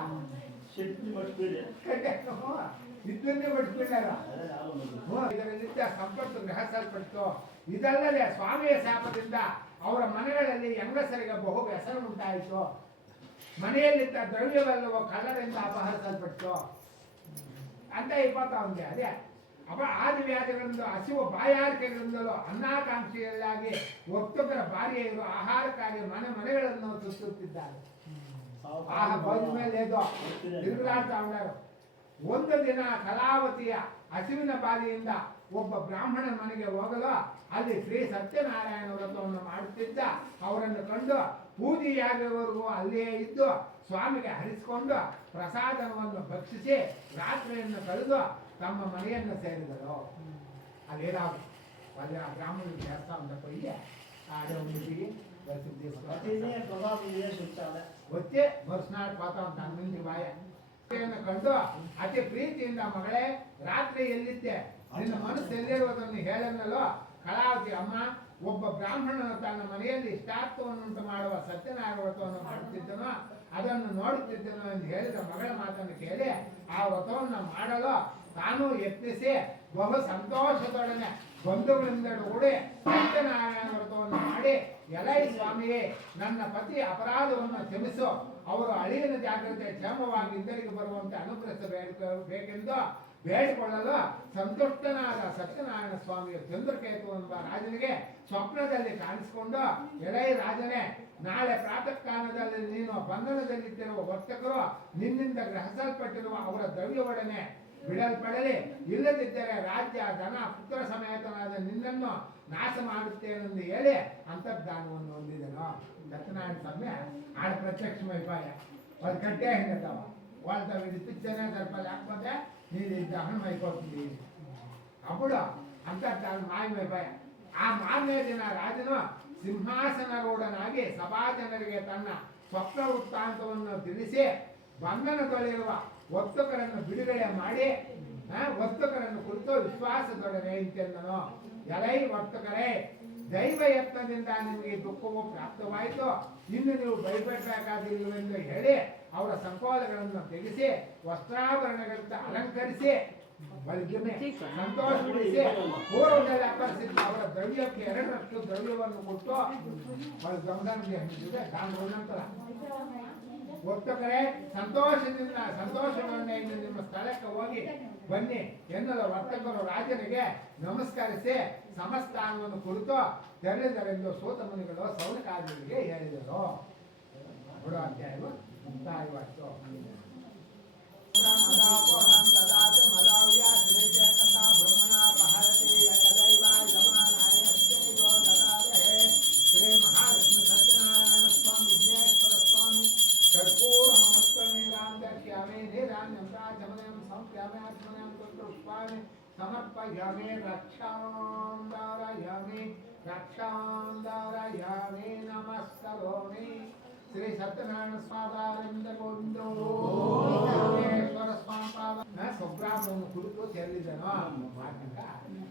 ಇದನ್ನೇ ಬಡಿಸ್ಬಿಟ್ಟಾರ. ಇದರಲ್ಲಿದ್ದ ಸಂಪತ್ತು ಗ್ರಹಿಸಲ್ಪಟ್ಟು ಇದಲ್ಲದೆ ಸ್ವಾಮಿಯ ಶಾಪದಿಂದ ಅವರ ಮನೆಗಳಲ್ಲಿ ಹೆಂಗಸರಿಗೆ ಬಹು ವ್ಯಸನ ಉಂಟಾಯಿತು. ಮನೆಯಲ್ಲಿದ್ದ ದ್ರವ್ಯವೆಲ್ಲವೂ ಕಳ್ಳರಿಂದ ಅಪಹರಿಸಲ್ಪಟ್ಟು ಅಂತ ಅವನಿಗೆ ಅದೇ ಆದಿವ್ಯಾಧಿಗಳಿಂದ ಹಸಿವು ಬಾಯಾರಿಕೆಗಳಿಂದಲೂ ಅನ್ನಾಕಾಂಕ್ಷೆಯಲ್ಲಾಗಿ ವರ್ತಕರ ಬಾರಿಯರು ಆಹಾರಕ್ಕಾಗಿ ಮನೆಗಳನ್ನು ಸುತ್ತುತ್ತಿದ್ದಾರೆ. ಬಂದ ಮೇಲೆ ತಿರುಗಾಡ್ತಾ ಉಂಟಾರು. ಒಂದು ದಿನ ಕಲಾವತಿಯ ಹಸಿವಿನ ಬಾಧೆಯಿಂದ ಒಬ್ಬ ಬ್ರಾಹ್ಮಣನ ಮನೆಗೆ ಹೋಗಲು ಅಲ್ಲಿ ಶ್ರೀ ಸತ್ಯನಾರಾಯಣ ವ್ರತವನ್ನು ಮಾಡುತ್ತಿದ್ದ ಅವರನ್ನು ಕಂಡು ಪೂಜೆಯಾಗುವವರೆಗೂ ಅಲ್ಲಿಯೇ ಇದ್ದು ಸ್ವಾಮಿಗೆ ಹರಿಸಿಕೊಂಡು ಪ್ರಸಾದವನ್ನು ಭಕ್ಷಿಸಿ ರಾತ್ರಿಯನ್ನು ಕಳೆದು ತಮ್ಮ ಮನೆಯನ್ನು ಸೇರಿದರು. ಅದೇನಾದ್ರು ಅಲ್ಲಿ ಆ ಬ್ರಾಹ್ಮಣ ದೇವಸ್ಥಾನದ ಪೈಗೆ ಆಡ ಉಂಡಿಗೆ వచ్చే మరుసనాడు పోతా ఉంటాను నుంచి ಬಾಯ ಕಂಡು ಅತಿ ಪ್ರೀತಿಯಿಂದ ಮಗಳೇ ರಾತ್ರಿ ಎಲ್ಲಿದ್ದೆ, ನಿನ್ನ ಮನಸ್ಸು ಎಲ್ಲಿರುವುದನ್ನು ಹೇಳನ್ನಲು ಕಲಾವತಿ ಅಮ್ಮ ಒಬ್ಬ ಬ್ರಾಹ್ಮಣನು ತನ್ನ ಮನೆಯಲ್ಲಿ ಇಷ್ಟಾರ್ಥವನ್ನುಂಟು ಮಾಡುವ ಸತ್ಯನಾರಾಯಣ ವ್ರತವನ್ನು ಮಾಡುತ್ತಿದ್ದನು, ಅದನ್ನು ನೋಡುತ್ತಿದ್ದನು ಎಂದು ಹೇಳಿದ ಮಗಳ ಮಾತನ್ನು ಕೇಳಿ ಆ ವ್ರತವನ್ನು ಮಾಡಲು ತಾನು ಯತ್ನಿಸಿ ಬಹು ಸಂತೋಷದೊಡನೆ ಬಂಧುಗಳಿಂದ ಕೂಡಿ ಸತ್ಯನಾರಾಯಣ ವ್ರತವನ್ನು ಮಾಡಿ ಎಲೈ ಸ್ವಾಮಿಯೇ ನನ್ನ ಪತಿ ಅಪರಾಧವನ್ನು ಕ್ಷಮಿಸು, ಅವರು ಅಳಿಯನ ಜಾಗ್ರತೆ ಕ್ಷೇಮವಾಗಿ ಹಿಂದರಿಗೆ ಬರುವಂತೆ ಅನುಗ್ರಹಿಸಬೇಕೆಂದು ಬೇಡಿಕೊಳ್ಳಲು ಸಂತುಷ್ಟನಾದ ಸತ್ಯನಾರಾಯಣ ಸ್ವಾಮಿಯ ಚಂದ್ರಕೇತು ಎಂಬ ರಾಜನಿಗೆ ಸ್ವಪ್ನದಲ್ಲಿ ಕಾಣಿಸಿಕೊಂಡು, ಎಲೈ ರಾಜನೇ, ನಾಳೆ ಪ್ರಾತಃ ಕಾಲದಲ್ಲಿ ನೀನು ಬಂಧನದಲ್ಲಿದ್ದಿರುವ ವರ್ತಕರು ನಿನ್ನಿಂದ ಗ್ರಹಿಸಲ್ಪಟ್ಟಿರುವ ಅವರ ದ್ರವ್ಯವೊಡನೆ ಬಿಡಲ್ಪಡಲಿ, ಇಲ್ಲದಿದ್ದರೆ ರಾಜ್ಯ ಧನ ಪುತ್ರ ಸಮೇತನಾದ ನಿನ್ನನ್ನು ನಾಶ ಮಾಡುತ್ತೇನೆಂದು ಹೇಳಿ ಅಂತರ್ಧಾನವನ್ನು ಹೊಂದಿದನು. ಸತ್ಯನಾರಾಯಣ ಸ್ವಾಮಿ ಆಡ ಪ್ರತ್ಯಕ್ಷ ವೈಪಾಯ ಅದು ಕಟ್ಟೆ ಹಿಂಗತ್ತವ వాళ్ళతో విడిపించేనే సరిపో లేకపోతే నీది దహనం అయిపోతుంది. అప్పుడు అంతర్ధానం మాయమైపోయా. ఆ మారನೇ ದಿನ ರಾಜನು ಸಿಂಹಾಸನರೂಢನಾಗಿ ಸಭಾಜನರಿಗೆ ತನ್ನ ಸ್ವಪ್ನ ವೃತ್ತಾಂತವನ್ನು ತಿಳಿಸಿ ಬಂಧನದಲ್ಲಿರುವ ವರ್ತಕರನ್ನು ಬಿಡುಗಡೆ ಮಾಡಿ ವರ್ತಕರನ್ನು ಕುರಿತು ವಿಶ್ವಾಸದೊಡನೆ ಇಂತೆಂದನು. ಎಲೈ ವರ್ತಕರೇ, ದೈವ ಯತ್ನದಿಂದ ನಿಮಗೆ ದುಃಖವು ಪ್ರಾಪ್ತವಾಯಿತು, ಇನ್ನು ನೀವು ಭಯಪಡಬೇಕಾಗಿಲ್ಲವೆಂದು ಹೇಳಿ ಅವರ ಸಂಕೋಲಗಳನ್ನು ತೆಗೆಸಿ ವಸ್ತ್ರಾಭರಣಗಳಿಂದ ಅಲಂಕರಿಸಿ ಸಂತೋಷಪಡಿಸಿ ಪೂರ್ವದಲ್ಲಿ ಅಪ್ಪರಿಸಿದ ಅವರ ದ್ರವ್ಯಕ್ಕೆ 2 ದ್ರವ್ಯವನ್ನು ಕೊಟ್ಟು ಅವರು ಗಮನಕ್ಕೆ ನಂತರ ವರ್ತಕರೇ, ಸಂತೋಷವನ್ನೇ ನಿಮ್ಮ ಸ್ಥಳಕ್ಕೆ ಹೋಗಿ ಬನ್ನಿ ಎನ್ನಲು ವರ್ತಕರು ರಾಜನಿಗೆ ನಮಸ್ಕರಿಸಿ ಸಮಸ್ಥಾನವನ್ನು ಕುರಿತು ತೆರಳಿದರೆಂದು ಸೂತ ಮುನಿಗಳು ಸೌನಕಾದಿಗಳಿಗೆ ಹೇಳಿದರು. ಅಧ್ಯಾಯವು ಮುಕ್ತಾಯವಾಯಿತು. ಶ್ರೀ ಮಹಾಲಕ್ಷ್ಮಿ ಸತ್ಯನಾರಾಯಣ ಸ್ವಾಮಿ ವಿಘ್ನೇಶ್ವರ ಸ್ವಾಮಿ कर्पूरमस्मराम्यामे निरान्यं संक्रामे आत्मनां पुष्पाणि समर्पयामि रक्षां नमस्करोमि. श्री सत्यनारायण स्वामी गोविंदो स्वामी स्वग्रामವನ್ನು ಕುರಿತು ತೆರಳಿದನು.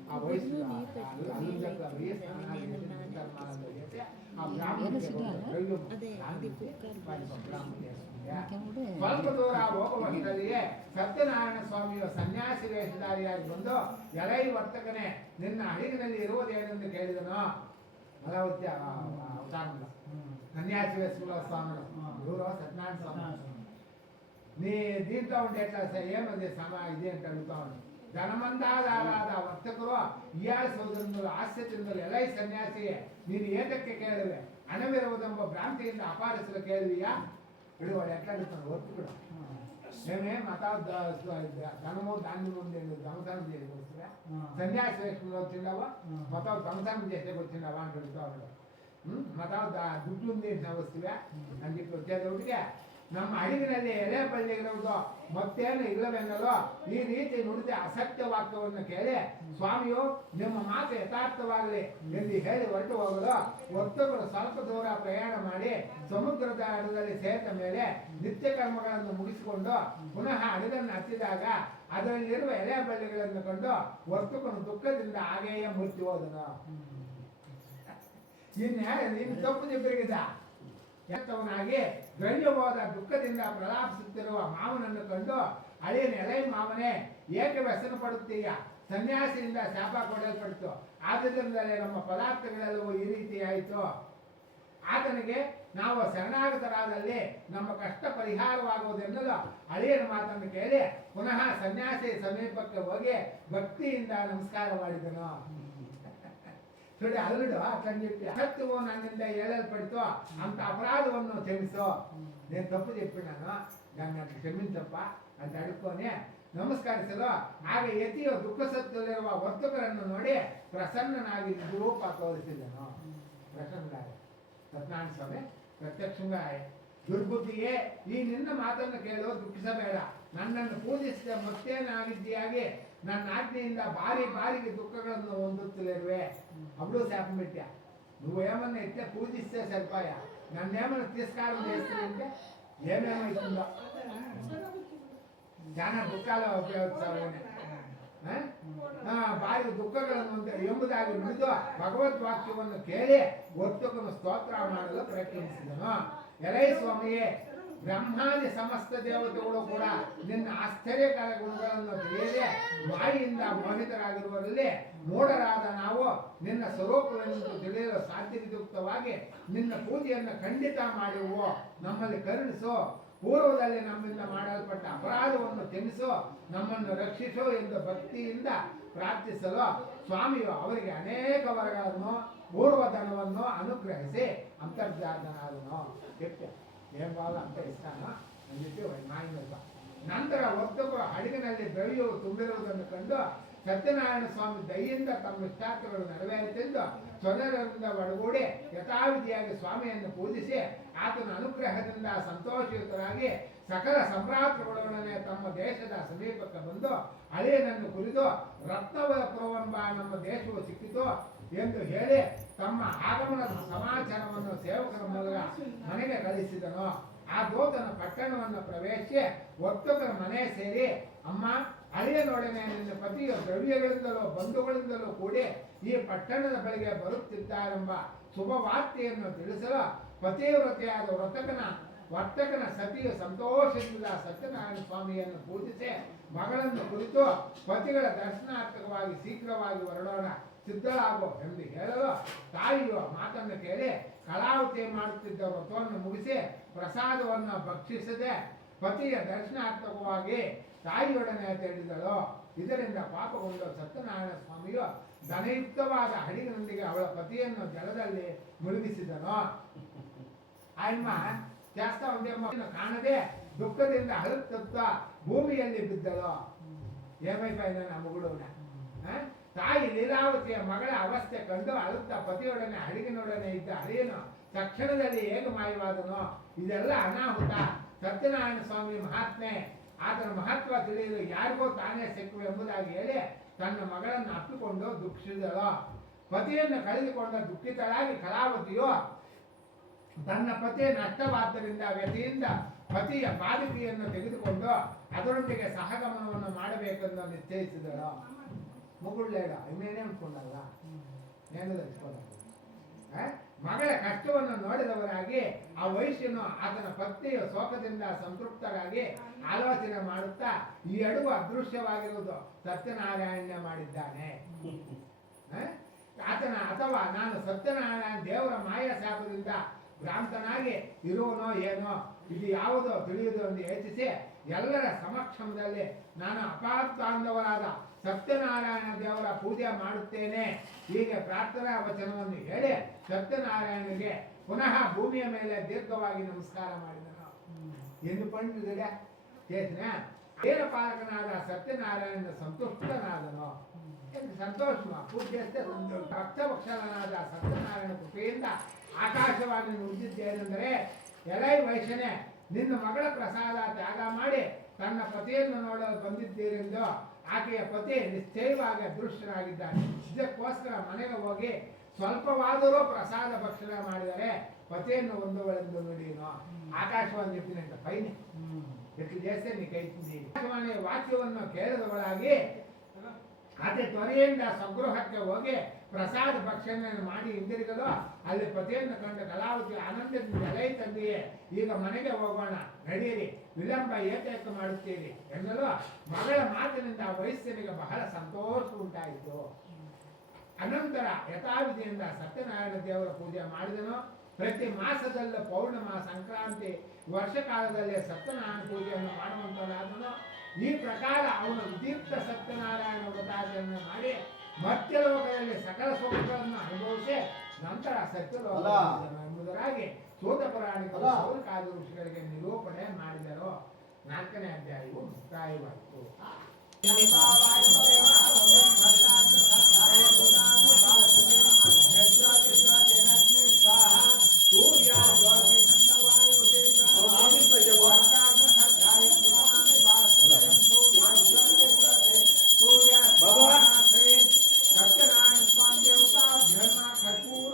ಆ ವಯಸ್ಸು ಸ್ವಲ್ಪ ದೂರ ಹೋಗುವಷ್ಟರಲ್ಲಿಯೇ ಸತ್ಯನಾರಾಯಣ ಸ್ವಾಮಿಯ ಸನ್ಯಾಸಿ ವೇಷಧಾರಿಯಾಗಿ ಬಂದು, ಎಲೈ ವರ್ತಕನೇ, ನಿನ್ನ ಅಡಿಗಿನಲ್ಲಿ ಇರುವುದೇನೆಂದು ಕೇಳಿದನು. ಮಲವತ್ಯ ಅವತಾರ ಸನ್ಯಾಸಿ ವೇಷಗಳ ಸ್ವಾಮಿಗಳು ಇವರು ಸತ್ಯನಾರಾಯಣ ಸ್ವಾಮಿ. ನೀ దీంట్లో ఉండేట్లా ఏమది సమా ఇది అంటే అడుగుతాను. ಧನಮಂದಾದಾರಾದ ವರ್ತಕರು ಇಯಾಳ ಸೋದರರು ಹಾಸ್ಯದಿಂದಲೂ ಎಲೈ ಸನ್ಯಾಸಿಯೇ, ನೀನು ಏತಕ್ಕೆ ಕೇಳುವೆ? ಹಣವಿರುವುದೆಂಬ ಭ್ರಾಂತಿಯಿಂದ ಅಪಾರಿಸಲು ಕೇಳುವಿಯಾ? ಬಿಡುವಳು ಎಟ್ಲಾಡುತ್ತಾನೆ ಹೊತ್ತು ಕೂಡ మేమే మతా ధనము దాన్ని ముందు దొంగతనం చేసి వస్తున్నా, సన్యాసి వేసుకుని వచ్చిండవా, మతం దొంగతనం చేసే వచ్చిండవా అని అడుగుతా ఉన్నాడు. మతం దుడ్డు ఉంది వస్తువా అని చెప్పి వచ్చేదొకటిగా ನಮ್ಮ ಅಡಿಗಿನಲ್ಲಿ ಎಲೆ ಬಳ್ಳಿಗಿರುವುದು ಮತ್ತೇನು ಇಲ್ಲವೆನ್ನಲು ಈ ರೀತಿ ನುಡಿದ ಅಸತ್ಯ ವಾಕ್ಯವನ್ನು ಕೇಳಿ ಸ್ವಾಮಿಯು ನಿಮ್ಮ ಮಾತು ಯಥಾರ್ಥವಾಗಲಿ ಎಂದು ಹೇಳಿ ಹೊರಟು ಹೋಗಲು ವರ್ತಕರು ಸ್ವಲ್ಪ ದೂರ ಪ್ರಯಾಣ ಮಾಡಿ ಸಮುದ್ರದ ಅಡದಲ್ಲಿ ಸೇತ ಮೇಲೆ ನಿತ್ಯ ಕರ್ಮಗಳನ್ನು ಮುಗಿಸಿಕೊಂಡು ಪುನಃ ಅಡಗನ್ನು ಹತ್ತಿದಾಗ ಅದರಲ್ಲಿರುವ ಎಲೆ ಬಳ್ಳಿಗಳನ್ನು ಕಂಡು ವರ್ತಕನು ದುಃಖದಿಂದ ಹಾಗೆಯೇ ಮೃತ್ಯು ಹೋದನು. ಇನ್ನು ತಪ್ಪು ನಿಬ್ಬರಿಗಿದ್ದ ಎತ್ತವನಾಗಿ ಗಣ್ಯವಾದ ದುಃಖದಿಂದ ಪ್ರಲಾಪಿಸುತ್ತಿರುವ ಮಾವನನ್ನು ಕಂಡು, ಅಳಿಯನ ಎಲೈ ಮಾವನೇ, ಏಕೆ ವ್ಯಸನ ಪಡುತ್ತೀಯ? ಸನ್ಯಾಸಿಯಿಂದ ಶಾಪ ಕೊಡಲ್ಪಡಿತು, ಆದ್ದರಿಂದಲೇ ನಮ್ಮ ಪದಾರ್ಥಗಳೆಲ್ಲವೂ ಈ ರೀತಿ ಆಯಿತು. ಆತನಿಗೆ ನಾವು ಶರಣಾಗತರಾದಲ್ಲಿ ನಮ್ಮ ಕಷ್ಟ ಪರಿಹಾರವಾಗುವುದೆನ್ನಲು ಅಳಿಯನ ಮಾತನ್ನು ಕೇಳಿ ಪುನಃ ಸನ್ಯಾಸಿ ಸಮೀಪಕ್ಕೆ ಹೋಗಿ ಭಕ್ತಿಯಿಂದ ನಮಸ್ಕಾರ ಮಾಡಿದನು. చూడు అల్లుడు అట్లని చెప్పి అసత్తువు నన్నింದ ಹೇಳಲ್ಪಡಿತು, అంత అపరాధವನ್ನು క్షమిಸು, నేను తప్పు చెప్పినాను, దాన్ని అట్లా క్షమించಪ್ಪ ಅಂತ ಅಡುకొని ನಮಸ್ಕರಿಸಲು ಆಗ ಯತಿಯು ದುಃಖ ಸತ್ತಲ್ಲಿರುವ ವರ್ತಕರನ್ನು ನೋಡಿ ಪ್ರಸನ್ನನಾಗಿ ರೂಪ ತೋರಿಸಿದನು. ಪ್ರಸನ್ನನಾಗಿ ಸತ್ಯನಾರಾಯಣ ಸ್ವಾಮಿ ಪ್ರತ್ಯಕ್ಷಂగా ದುರ್ಬುದ್ಧಿಯೇ, ಈ ನಿನ್ನ ಮಾತನ್ನು ಕೇಳು, ದುಃಖಿಸಬೇಡ. ನನ್ನನ್ನು ಪೂಜಿಸಿದ ಮತ್ತೇನಾಗಿದ್ದೀಯಾಗಿ ನನ್ನ ಆಜ್ಞೆಯಿಂದ ಬಾರಿಗೆ ದುಃಖಗಳನ್ನು ಹೊಂದುತ್ತಲಿರುವೆ. అప్పుడు శాపం పెట్టా, నువ్వేమన్నా ఎట్లా పూజిస్తే సరిపోయా, నన్నేమన్నా తిరస్కారం చేస్తుందంటే ఏమేమవుతుందో చాలా ದುಃಖಾಲ ಉಪಯೋಗಿಸ್ತಾವೆ. ಬಾರಿ ದುಃಖಗಳನ್ನು ಎಂಬುದಾಗಿ ನುಡಿದು ಭಗವದ್ವಾಕ್ಯವನ್ನು ಕೇಳಿ ವರ್ತಕನು ಸ್ತೋತ್ರ ಮಾಡಲು ಪ್ರಯತ್ನಿಸಿದನು. ಎಲೈ ಸ್ವಾಮಿಯೇ, ಬ್ರಹ್ಮಾದಿ ಸಮಸ್ತ ದೇವತೆಗಳು ಕೂಡ ನಿನ್ನ ಆಶ್ಚರ್ಯಕರ ಗುಣಗಳನ್ನು ತಿಳಿಯದೆ ಮಾಯಿಯಿಂದ ಮೋಹಿತರಾಗಿರುವರಲ್ಲಿ ಮೂಢರಾದ ನಾವು ನಿನ್ನ ಸ್ವರೂಪವೆಂದು ತಿಳಿಯಲು ಸಾಧ್ಯಯುಕ್ತವಾಗಿ ನಿನ್ನ ಪೂಜೆಯನ್ನು ಖಂಡಿತ ಮಾಡುವು. ನಮ್ಮಲ್ಲಿ ಕರುಣಿಸು. ಪೂರ್ವದಲ್ಲಿ ನಮ್ಮಿಂದ ಮಾಡಲ್ಪಟ್ಟ ಅಪರಾಧವನ್ನು ಕ್ಷಮಿಸು, ನಮ್ಮನ್ನು ರಕ್ಷಿಸು ಎಂದು ಭಕ್ತಿಯಿಂದ ಪ್ರಾರ್ಥಿಸಲು ಸ್ವಾಮಿಯು ಅವರಿಗೆ ಅನೇಕ ವರಗಳನ್ನು ಪೂರ್ವಧನವನ್ನು ಅನುಗ್ರಹಿಸಿ ಅಂತರ್ಜಾತನಾದನು. ಏನ್ ಬಾಲ ಅಂತ ಇಷ್ಟಾನ ಮಾಯಿನಲ್ಲ. ನಂತರ ವರ್ತಕರು ಹಡಗಿನಲ್ಲಿ ದ್ರವ್ಯವು ತುಂಬಿರುವುದನ್ನು ಕಂಡು ಸತ್ಯನಾರಾಯಣ ಸ್ವಾಮಿ ದಯೆಯಿಂದ ತಮ್ಮ ಇಷ್ಟಾರ್ಥಗಳು ನೆರವೇರಿತೆಂದು ಸ್ವಜನರಿಂದ ಒಡಗೂಡಿ ಯಥಾವಿಧಿಯಾಗಿ ಸ್ವಾಮಿಯನ್ನು ಪೂಜಿಸಿ ಆತನ ಅನುಗ್ರಹದಿಂದ ಸಂತೋಷಯುತರಾಗಿ ಸಕಲ ಸಂಭ್ರಾತೃಗಳೊಡನೆ ತಮ್ಮ ದೇಶದ ಸಮೀಪಕ್ಕೆ ಬಂದು ಅಳಿಯನನ್ನು ಕುರಿತು ರತ್ನವರಪುರವೆಂಬ ನಮ್ಮ ದೇಶವು ಸಿಕ್ಕಿತು ಎಂದು ಹೇಳಿ ತಮ್ಮ ಆಗಮನದ ಸಮಾಚಾರವನ್ನು ಸೇವಕರ ಮೂಲಕ ಮನೆಗೆ ಕಳಿಸಿದನು. ಆ ದೂತನ ಪಟ್ಟಣವನ್ನು ಪ್ರವೇಶಿಸಿ ವರ್ತಕರ ಮನೆ ಸೇರಿ, ಅಮ್ಮ, ಅಳಿಯನೊಡನೆ ನಿನ್ನ ಪತಿಯ ದ್ರವ್ಯಗಳಿಂದಲೂ ಬಂಧುಗಳಿಂದಲೂ ಕೂಡಿ ಈ ಪಟ್ಟಣದ ಬಳಿಗೆ ಬರುತ್ತಿದ್ದಾರೆಂಬ ಶುಭವಾರ್ತೆಯನ್ನು ತಿಳಿಸಲು ಪತಿವ್ರತೆಯಾದ ವರ್ತಕನ ಸತಿಯು ಸಂತೋಷದಿಂದ ಸತ್ಯನಾರಾಯಣ ಸ್ವಾಮಿಯನ್ನು ಪೂಜಿಸಿ ಮಗಳನ್ನು ಕುರಿತು ಪತಿಗಳ ದರ್ಶನಾರ್ಥಕವಾಗಿ ಶೀಘ್ರವಾಗಿ ಹೊರಡೋಣ, ಸಿದ್ಧರಾಗೋ ಎಂದು ಹೇಳಲು ತಾಯಿಯು ಮಾತನ್ನು ಕೇಳಿ ಕಲಾವತಿ ಮಾಡುತ್ತಿದ್ದ ವ್ರತವನ್ನು ಮುಗಿಸಿ ಪ್ರಸಾದವನ್ನು ಭಕ್ಷಿಸದೆ ಪತಿಯ ದರ್ಶನಾರ್ಥಕವಾಗಿ ತಾಯಿಯೊಡನೆ ತೆರಳಿದಳು. ಇದರಿಂದ ಪಾಪಗೊಂಡ ಸತ್ಯನಾರಾಯಣ ಸ್ವಾಮಿಯು ಧನಯುಕ್ತವಾದ ಹಡಗಿನೊಂದಿಗೆ ಅವಳ ಪತಿಯನ್ನು ಜಲದಲ್ಲಿ ಮುಳುಗಿಸಿದನು. ಅಮ್ಮ ಜಾಸ್ತ ಒಂದೇ ಕಾಣದೆ ದುಃಖದಿಂದ ಹಲುತ್ತ ಭೂಮಿಯಲ್ಲಿ ಬಿದ್ದಳು. ಏಮೈಪಾಯಿನ ಮಗುಡವನ ತಾಯಿ ಲೀಲಾವತಿಯ ಮಗಳ ಅವಸ್ಥೆ ಕಂಡು ಅಳುತ್ತಾ ಪತಿಯೊಡನೆ ಹಡಗಿನೊಡನೆ ಇದ್ದ ಹರಿಯನು ತಕ್ಷಣದಲ್ಲಿ ಹೇಗೆ ಮಾಯವಾದನು. ಇದೆಲ್ಲ ಅನಾಹುತ. ಸತ್ಯನಾರಾಯಣ ಸ್ವಾಮಿ ಮಹಾತ್ಮೆ, ಆತನ ಮಹತ್ವ ತಿಳಿಯಲು ಯಾರಿಗೋ ತಾನೇ ಸಿಕ್ಕು ಎಂಬುದಾಗಿ ಹೇಳಿ ತನ್ನ ಮಗಳನ್ನು ಅಪ್ಪಿಕೊಂಡು ದುಃಖಿಸಿದಳು. ಪತಿಯನ್ನು ಕಳೆದುಕೊಂಡ ದುಃಖಿತಳಾಗಿ ಕಲಾವತಿಯು ತನ್ನ ಪತಿಯ ನಷ್ಟವಾದ್ದರಿಂದ ವ್ಯತಿಯಿಂದ ಪತಿಯ ಪಾದುಕೆಯನ್ನು ತೆಗೆದುಕೊಂಡು ಅದರೊಂದಿಗೆ ಸಹಗಮನವನ್ನು ಮಾಡಬೇಕೆಂದು ನಿಶ್ಚಯಿಸಿದಳು. ಮುಗುಳ್ಳೇಡ ಇನ್ನೇನೇ ಅನ್ಕೊಂಡಲ್ಲ, ಮಗಳ ಕಷ್ಟವನ್ನು ನೋಡಿದವರಾಗಿ ಆ ವೈಶ್ಯನು ಆತನ ಪತ್ನಿಯ ಶೋಕದಿಂದ ಸಂತೃಪ್ತರಾಗಿ ಆಲೋಚನೆ ಮಾಡುತ್ತಾ ಈ ಅಡುಗು ಅದೃಶ್ಯವಾಗಿರುವುದು ಸತ್ಯನಾರಾಯಣ ಮಾಡಿದ್ದಾನೆ, ಆತನ ಅಥವಾ ನಾನು ಸತ್ಯನಾರಾಯಣ ದೇವರ ಮಾಯ ಶಾಪದಿಂದ ಭ್ರಾಂತನಾಗಿ ಇರುವನೋ ಏನೋ, ಇದು ಯಾವುದೋ ತಿಳಿಯುವುದು ಎಂದು ಯೋಚಿಸಿ ಎಲ್ಲರ ಸಮಕ್ಷಮದಲ್ಲಿ ನಾನು ಅಪಾರ್ಥಾಂಧವರಾದ ಸತ್ಯನಾರಾಯಣ ದೇವರ ಪೂಜೆ ಮಾಡುತ್ತೇನೆ, ಹೀಗೆ ಪ್ರಾರ್ಥನಾ ವಚನವನ್ನು ಹೇಳಿ ಸತ್ಯನಾರಾಯಣನಿಗೆ ಪುನಃ ಭೂಮಿಯ ಮೇಲೆ ದೀರ್ಘವಾಗಿ ನಮಸ್ಕಾರ ಮಾಡಿದನು ಎಂದು ಪಂಡಿತರೆ ಚೇತನ ಪಾಲಕನಾದ ಸತ್ಯನಾರಾಯಣ ಸಂತುಷ್ಟನಾದನು. ಸಂತೋಷ ಪೂಜೆ ಭಕ್ತಭಕ್ಷನಾದ ಸತ್ಯನಾರಾಯಣ ಕೃಪೆಯಿಂದ ಆಕಾಶವಾಗಿ ನುಡಿದಿದ್ದೇನೆಂದರೆ, ಎಲೈ ವೈಶ್ಯನೇ, ನಿನ್ನ ಮಗಳ ಪ್ರಸಾದ ತ್ಯಾಗ ಮಾಡಿ ತನ್ನ ಪತಿಯನ್ನು ನೋಡಲು ಬಂದಿದ್ದೀರೆಂದು ಆಕೆಯ ಪತಿ ನಿಶ್ಚಯವಾಗಿ ಅದೃಷ್ಟನಾಗಿದ್ದಾನೆ. ಇದಕ್ಕೋಸ್ಕರ ಮನೆಗೆ ಹೋಗಿ ಸ್ವಲ್ಪವಾದರೂ ಪ್ರಸಾದ ಭಕ್ಷಣೆ ಮಾಡಿದರೆ ಪತಿಯನ್ನು ಹೊಂದುವಳೆಂದು ನುಡಿಯುನು. ಆಕಾಶವಾಣಿ చెప్ತೀನಿ ಅಂತ ಪೈನೆ ಎಷ್ಟು చేస్తే నీకు అవుతుంది. ಆಕಾಶವಾಣಿಯ ವಾಕ್ಯವನ್ನು ಕೇಳಿದವಳಾಗಿ ಅತಿ ತ್ವರೆಯಿಂದ ಸ್ವಗೃಹಕ್ಕೆ ಹೋಗಿ ಪ್ರಸಾದ ಭಕ್ಷಣೆಯನ್ನು ಮಾಡಿ ಹಿಂದಿರುಗಲು ಅಲ್ಲಿ ಪತಿಯನ್ನು ಕಂಡ ಕಲಾವತಿ ಆನಂದದಿಂದ ಎಲೈ ತಂದೆಯೇ, ಈಗ ಮನೆಗೆ ಹೋಗೋಣ, ನಡೆಯಿರಿ, ವಿಳಂಬ ಏತೇಕ ಮಾಡುತ್ತೀರಿ ಎನ್ನಲು ಮಗಳ ಮಾತಿನಿಂದ ವಯಸ್ಸಿನಿಗೆ ಬಹಳ ಸಂತೋಷ ಉಂಟಾಯಿತು. ಅನಂತರ ಯಥಾವಿಧಿಯಿಂದ ಸತ್ಯನಾರಾಯಣ ದೇವರ ಪೂಜೆ ಮಾಡಿದನು. ಪ್ರತಿ ಮಾಸದಲ್ಲೂ ಪೌರ್ಣಮ, ಸಂಕ್ರಾಂತಿ, ವರ್ಷಕಾಲದಲ್ಲಿ ಸತ್ಯನಾರಾಯಣ ಪೂಜೆಯನ್ನು ಮಾಡುವಂತನಾದನು. ಈ ಪ್ರಕಾರ ಅವನು ವಿದೀಪ್ತ ಸತ್ಯನಾರಾಯಣ ವ್ರತಾಚರಣೆ ಮಾಡಿ ಮರ್ತ್ಯಲೋಕದಲ್ಲಿ ಸಕಲ ಸುಖಗಳನ್ನು ಅನುಭವಿಸಿ ನಂತರ ಸತ್ಯಲೋಕ ಎಂಬುದರಾಗಿ ಸೂತ ಪುರಾಣಿಕರು ಸೌರಕಾದ ಋಷಿಗಳಿಗೆ ನಿರೂಪಣೆ ಮಾಡಿದರು. 4ನೇ ಅಧ್ಯಾಯವು ಮುಕ್ತಾಯವಾಯಿತು. ಸತ್ಯನಾರಾಯಣ ಸ್ವಾಮಿ ದೇವತಾ ಧರ್ಮ ಕರ್ಪೂರ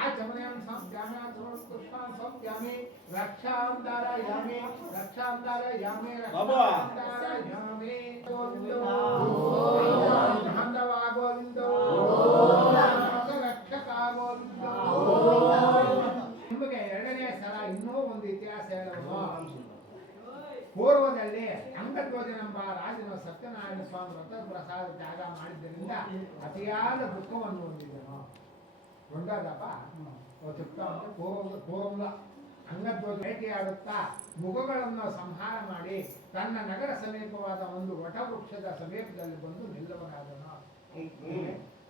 आचमनयं संध्यामि पुष्पान् संध्यामि रक्षां धारयामि बान्धवा गोविंदो रक्षका गोविंदो ನಿಮಗೆ ಎರಡನೇ ಸಲ ಇನ್ನೂ ಒಂದು ಇತಿಹಾಸ ಹೇಳಬಹುದು. ಪೂರ್ವದಲ್ಲಿ ಅಂಗಧ್ವಜನೆಂಬ ರಾಜನು ಸತ್ಯನಾರಾಯಣ ಸ್ವಾಮಿ ವ್ರತ ಪ್ರಸಾದ ತ್ಯಾಗ ಮಾಡಿದ್ದರಿಂದ ಅತಿಯಾದ ದುಃಖವನ್ನು ಹೊಂದಿದನು. రెండోదప్ప చెప్తా ఉంటే పూర్వంలో ಅಂಗಧ್ವಜ ಬೇಟೆಯಾಡುತ್ತಾ ಮೃಗಗಳನ್ನು ಸಂಹಾರ ಮಾಡಿ ತನ್ನ ನಗರ ಸಮೀಪವಾದ ಒಂದು ವಟವೃಕ್ಷದ ಸಮೀಪದಲ್ಲಿ ಬಂದು ನಿಲ್ಲವನಾದನು.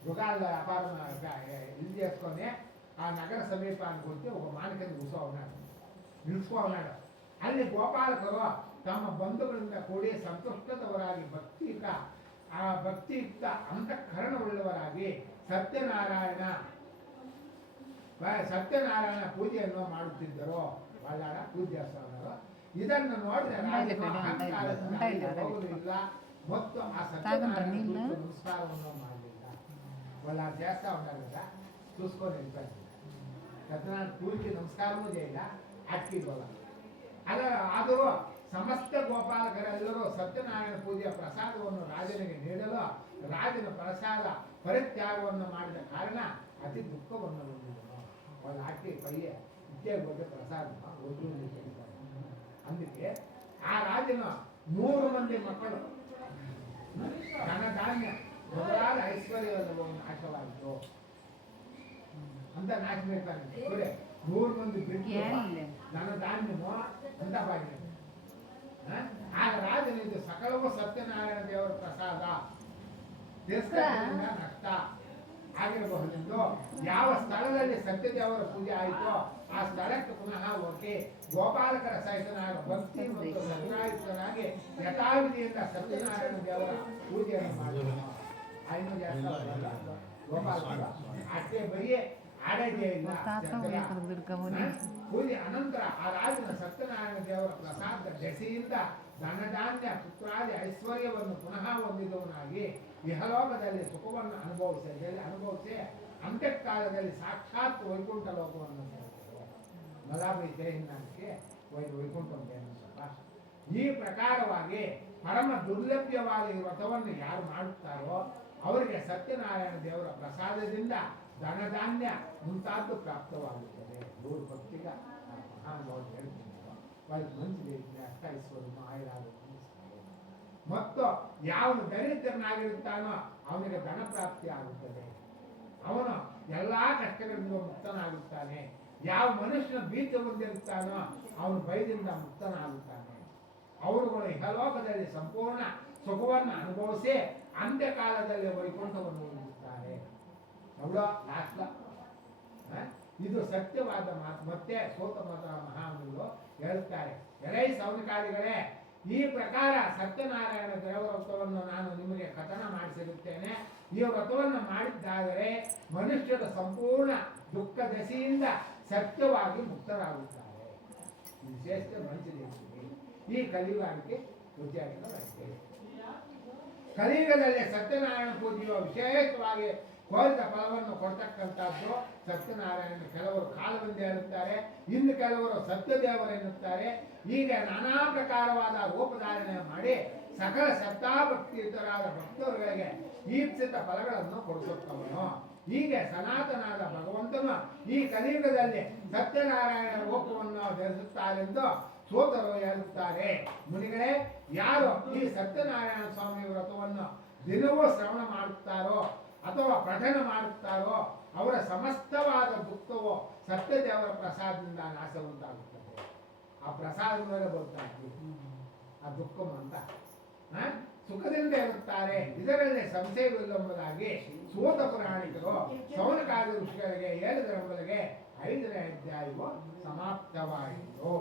ಮೃಗಾಲ ವ್ಯಾಪಾರ ಇಲ್ಲಿ చేసుకొని ಆ ನಗರ ಸಮೀಪಾనికి వచ్చి ఒక మానికని నిలుచుకున్నాడు. ಅಲ್ಲಿ ಗೋಪಾಲಕರು ತಮ್ಮ ಬಂಧುಗಳಿಂದ ಕೂಡಿ ಸಂತುಷ್ಟದವರಾಗಿ ಭಕ್ತಿಯುಕ್ತ ಅಂತಃಕರಣವುಳ್ಳವರಾಗಿ ಸತ್ಯನಾರಾಯಣ ಪೂಜೆಯನ್ನು ಮಾಡುತ್ತಿದ್ದರು. ಬಳ್ಳಾರ ಪೂಜೆ ಸ್ಥಾನರು ಇದನ್ನು ನೋಡಿದ್ರೆ ಹೋಗುವುದಿಲ್ಲ ಮತ್ತು ಆ ಸತ್ಯನಾರಾಯಣ ನಮಸ್ಕಾರವನ್ನು ಮಾಡಲಿಲ್ಲ. ಬಳ್ಳಾರ చేస్తా ఉన్నారు కదా, చూసుకొని వెళ్ళిపోయింది. సత్యనారాయణ పూజకి నమస్కారము చేయాల అట్కి బోల ಅದ ಆದರೂ ಸಮಸ್ತ ಗೋಪಾಲಕರೆಲ್ಲರೂ ಸತ್ಯನಾರಾಯಣ ಪೂಜೆಯ ಪ್ರಸಾದವನ್ನು ರಾಜನಿಗೆ ನೀಡಲು ರಾಜನ ಪ್ರಸಾದ ಪರಿತ್ಯಾಗವನ್ನು ಮಾಡಿದ ಕಾರಣ ಅತಿ ದುಃಖವನ್ನು ಹೊಂದಿದನು. వాళ్ళ ಆಕೆ ಪೈಯ ಇತ್ಯಾಗ ಬಗ್ಗೆ ಪ್ರಸಾದ అందుకే ಆ ರಾಜನ 3 ಮಂದಿ ಮಕ್ಕಳು ಧನ ಧಾನ್ಯ ಮೊದಲಾದ ಐಶ್ವರ್ಯವನ್ನು ನಾಶವಾಯಿತು ಅಂತ ನಾಶಬೇಕಾಗಿ 3 ಮಂದಿ ಬಿಟ್ಟು ಧನ ಧಾನ್ಯಮೋ ಅಂತ ಭಾಗ್ಯ. ಆಗ ರಾಜನಿಗೆ ಸಕಲವೂ ಸತ್ಯನಾರಾಯಣ ದೇವರ ಪ್ರಸಾದ ತಿರಸ್ಕಾರದಿಂದ ನಷ್ಟ ಆಗಿರಬಹುದೆಂದು ಯಾವ ಸ್ಥಳದಲ್ಲಿ ಸತ್ಯದೇವರ ಪೂಜೆ ಆಯಿತೋ ಆ ಸ್ಥಳಕ್ಕೆ ಪುನಃ ಹೋಗಿ ಗೋಪಾಲಕರ ಸಹಿತನಾಗ ಭಕ್ತಿ ಮತ್ತು ಸತ್ಯನಾಯುಕ್ತನಾಗಿ ಯಥಾವಿಧಿಯಿಂದ ಸತ್ಯನಾರಾಯಣ ದೇವರ ಪೂಜೆಯನ್ನು ಮಾಡಿದನು. ಐನು ಗೋಪಾಲಕರು ಅಷ್ಟೇ ಬರೀ ಆಡಗೆ ಇಲ್ಲ. ಪೂಜೆ ಅನಂತರ ಆ ರಾಜನ ಸತ್ಯನಾರಾಯಣ ದೇವರ ಪ್ರಸಾದ ದೆಸೆಯಿಂದ ಧನಧಾನ್ಯ ಪುತ್ರಾದಿ ಐಶ್ವರ್ಯವನ್ನು ಪುನಃ ಹೊಂದಿದವನಾಗಿ ಇಹಲೋಕದಲ್ಲಿ ಸುಖವನ್ನು ಅನುಭವಿಸಿ ಅಂತ್ಯಕಾಲದಲ್ಲಿ ಸಾಕ್ಷಾತ್ ವೈಕುಂಠ ಲೋಕವನ್ನು ಬಲಾಬಿ ದೇಹಿನಾಕ್ಕೆ ವೈಕುಂಠ ಈ ಪ್ರಕಾರವಾಗಿ ಪರಮ ದುರ್ಲಭ್ಯವಾದ ಈ ವ್ರತವನ್ನು ಯಾರು ಮಾಡುತ್ತಾರೋ ಅವರಿಗೆ ಸತ್ಯನಾರಾಯಣ ದೇವರ ಪ್ರಸಾದದಿಂದ ಧನಧಾನ್ಯ ಮುಂತಾದ್ದು ಪ್ರಾಪ್ತವಾಗುತ್ತದೆ. 3 ಭಕ್ತಿಗ ಮಹಾನುಭಾವರು ಹೇಳ್ತಿದ್ದಾರೆ. వాళ్ళకి మంచి ಅಷ್ಟೈಶ್ವರ್ಯ ಆಯುರಾರೋಗ್ಯ ಮತ್ತು ಯಾವನು ದರಿದ್ರನಾಗಿರುತ್ತಾನೋ ಅವನಿಗೆ ಧನ ಪ್ರಾಪ್ತಿ ಆಗುತ್ತದೆ. ಅವನು ಎಲ್ಲಾ ಕಷ್ಟಗಳಿಂದ ಮುಕ್ತನಾಗುತ್ತಾನೆ. ಯಾವ ಮನುಷ್ಯನ ಬೀಜ ಹೊಂದಿರುತ್ತಾನೋ ಅವನು ಭಯದಿಂದ ಮುಕ್ತನಾಗುತ್ತಾನೆ. ಅವರುಗಳು ಇಹಲೋಕದಲ್ಲಿ ಸಂಪೂರ್ಣ ಸುಖವನ್ನು ಅನುಭವಿಸಿ ಅಂತ್ಯಕಾಲದಲ್ಲಿ ವೈಕುಂಠವನ್ನು ಹೊಂದುತ್ತಾರೆ. ಅವಳು ಲಾಸ್ಟ್ ಇದು ಸತ್ಯವಾದ ಮಾತು. ಮತ್ತೆ ಸೋತ ಮತ ಮಹಾಮುನಿಗಳು ಹೇಳುತ್ತಾರೆ, ಎಲೈ ಸೌನಕಾರಿಗಳೇ, ಈ ಪ್ರಕಾರ ಸತ್ಯನಾರಾಯಣ ದೇವರ ವ್ರತವನ್ನು ನಾನು ನಿಮಗೆ ಕಥನ ಮಾಡಿಸಿರುತ್ತೇನೆ. ಈ ವ್ರತವನ್ನು ಮಾಡಿದ್ದಾದರೆ ಮನುಷ್ಯರ ಸಂಪೂರ್ಣ ದುಃಖ ದಶೆಯಿಂದ ಸತ್ಯವಾಗಿ ಮುಕ್ತರಾಗುತ್ತಾರೆ. ವಿಶೇಷ ಮನುಷ್ಯರಿಗೆ ಈ ಕಲಿಯುಗಕ್ಕೆ ಪೂಜೆಯಾಗಿರಬೇಕು. ಕಲಿಯುಗದಲ್ಲಿ ಸತ್ಯನಾರಾಯಣ ಪೂಜೆಯು ವಿಶೇಷವಾಗಿ ಕೋರಿದ ಫಲವನ್ನು ಕೊಡ್ತಕ್ಕಂಥದ್ದು ಸತ್ಯನಾರಾಯಣ. ಕೆಲವರು ಕಾಲವೆಂದು ಹೇಳುತ್ತಾರೆ, ಇನ್ನು ಕೆಲವರು ಸತ್ಯದೇವರೆನ್ನುತ್ತಾರೆ. ಹೀಗೆ ನಾನಾ ಪ್ರಕಾರವಾದ ರೂಪಧಾರಣೆ ಮಾಡಿ ಸಕಲ ಶ್ರದ್ಧಾಭಕ್ತಿಯುತರಾದ ಭಕ್ತರುಗಳಿಗೆ ಈಪ್ಸಿತ ಫಲಗಳನ್ನು ಕೊಡಿಸುತ್ತವನು. ಹೀಗೆ ಸನಾತನಾದ ಭಗವಂತನು ಈ ಕಲಿಯುಗದಲ್ಲಿ ಸತ್ಯನಾರಾಯಣ ರೂಪವನ್ನು ಧರಿಸುತ್ತಾರೆಂದು ಸೋತರು ಹೇಳುತ್ತಾರೆ. ಮುನಿಗಳೇ, ಯಾರು ಈ ಸತ್ಯನಾರಾಯಣ ಸ್ವಾಮಿ ವ್ರತವನ್ನು ದಿನವೂ ಶ್ರವಣ ಮಾಡುತ್ತಾರೋ ಅಥವಾ ಪಠನ ಮಾಡುತ್ತಾರೋ ಅವರ ಸಮಸ್ತವಾದ ದುಃಖವು ಸತ್ಯದೇವರ ಪ್ರಸಾದದಿಂದ ನಾಶ ಉಂಟಾಗುತ್ತದೆ. ಆ ಪ್ರಸಾದ ಮೇಲೆ ಬರ್ತಾಗ್ತೀವಿ ಆ ದುಃಖ ಅಂತ ಸುಖದಿಂದ ಇರುತ್ತಾರೆ. ಇದರಲ್ಲಿ ಸಂಶಯವಿಲ್ಲವೆಂಬುದಾಗಿ ಸೂತ ಪುರಾಣಿಕರು ಸೌನಕಾದಿ ಋಷಿಗಳಿಗೆ ಹೇಳಿದರೆಂಬುದಕ್ಕೆ 5ನೇ ಅಧ್ಯಾಯವು ಸಮಾಪ್ತವಾಯಿತು.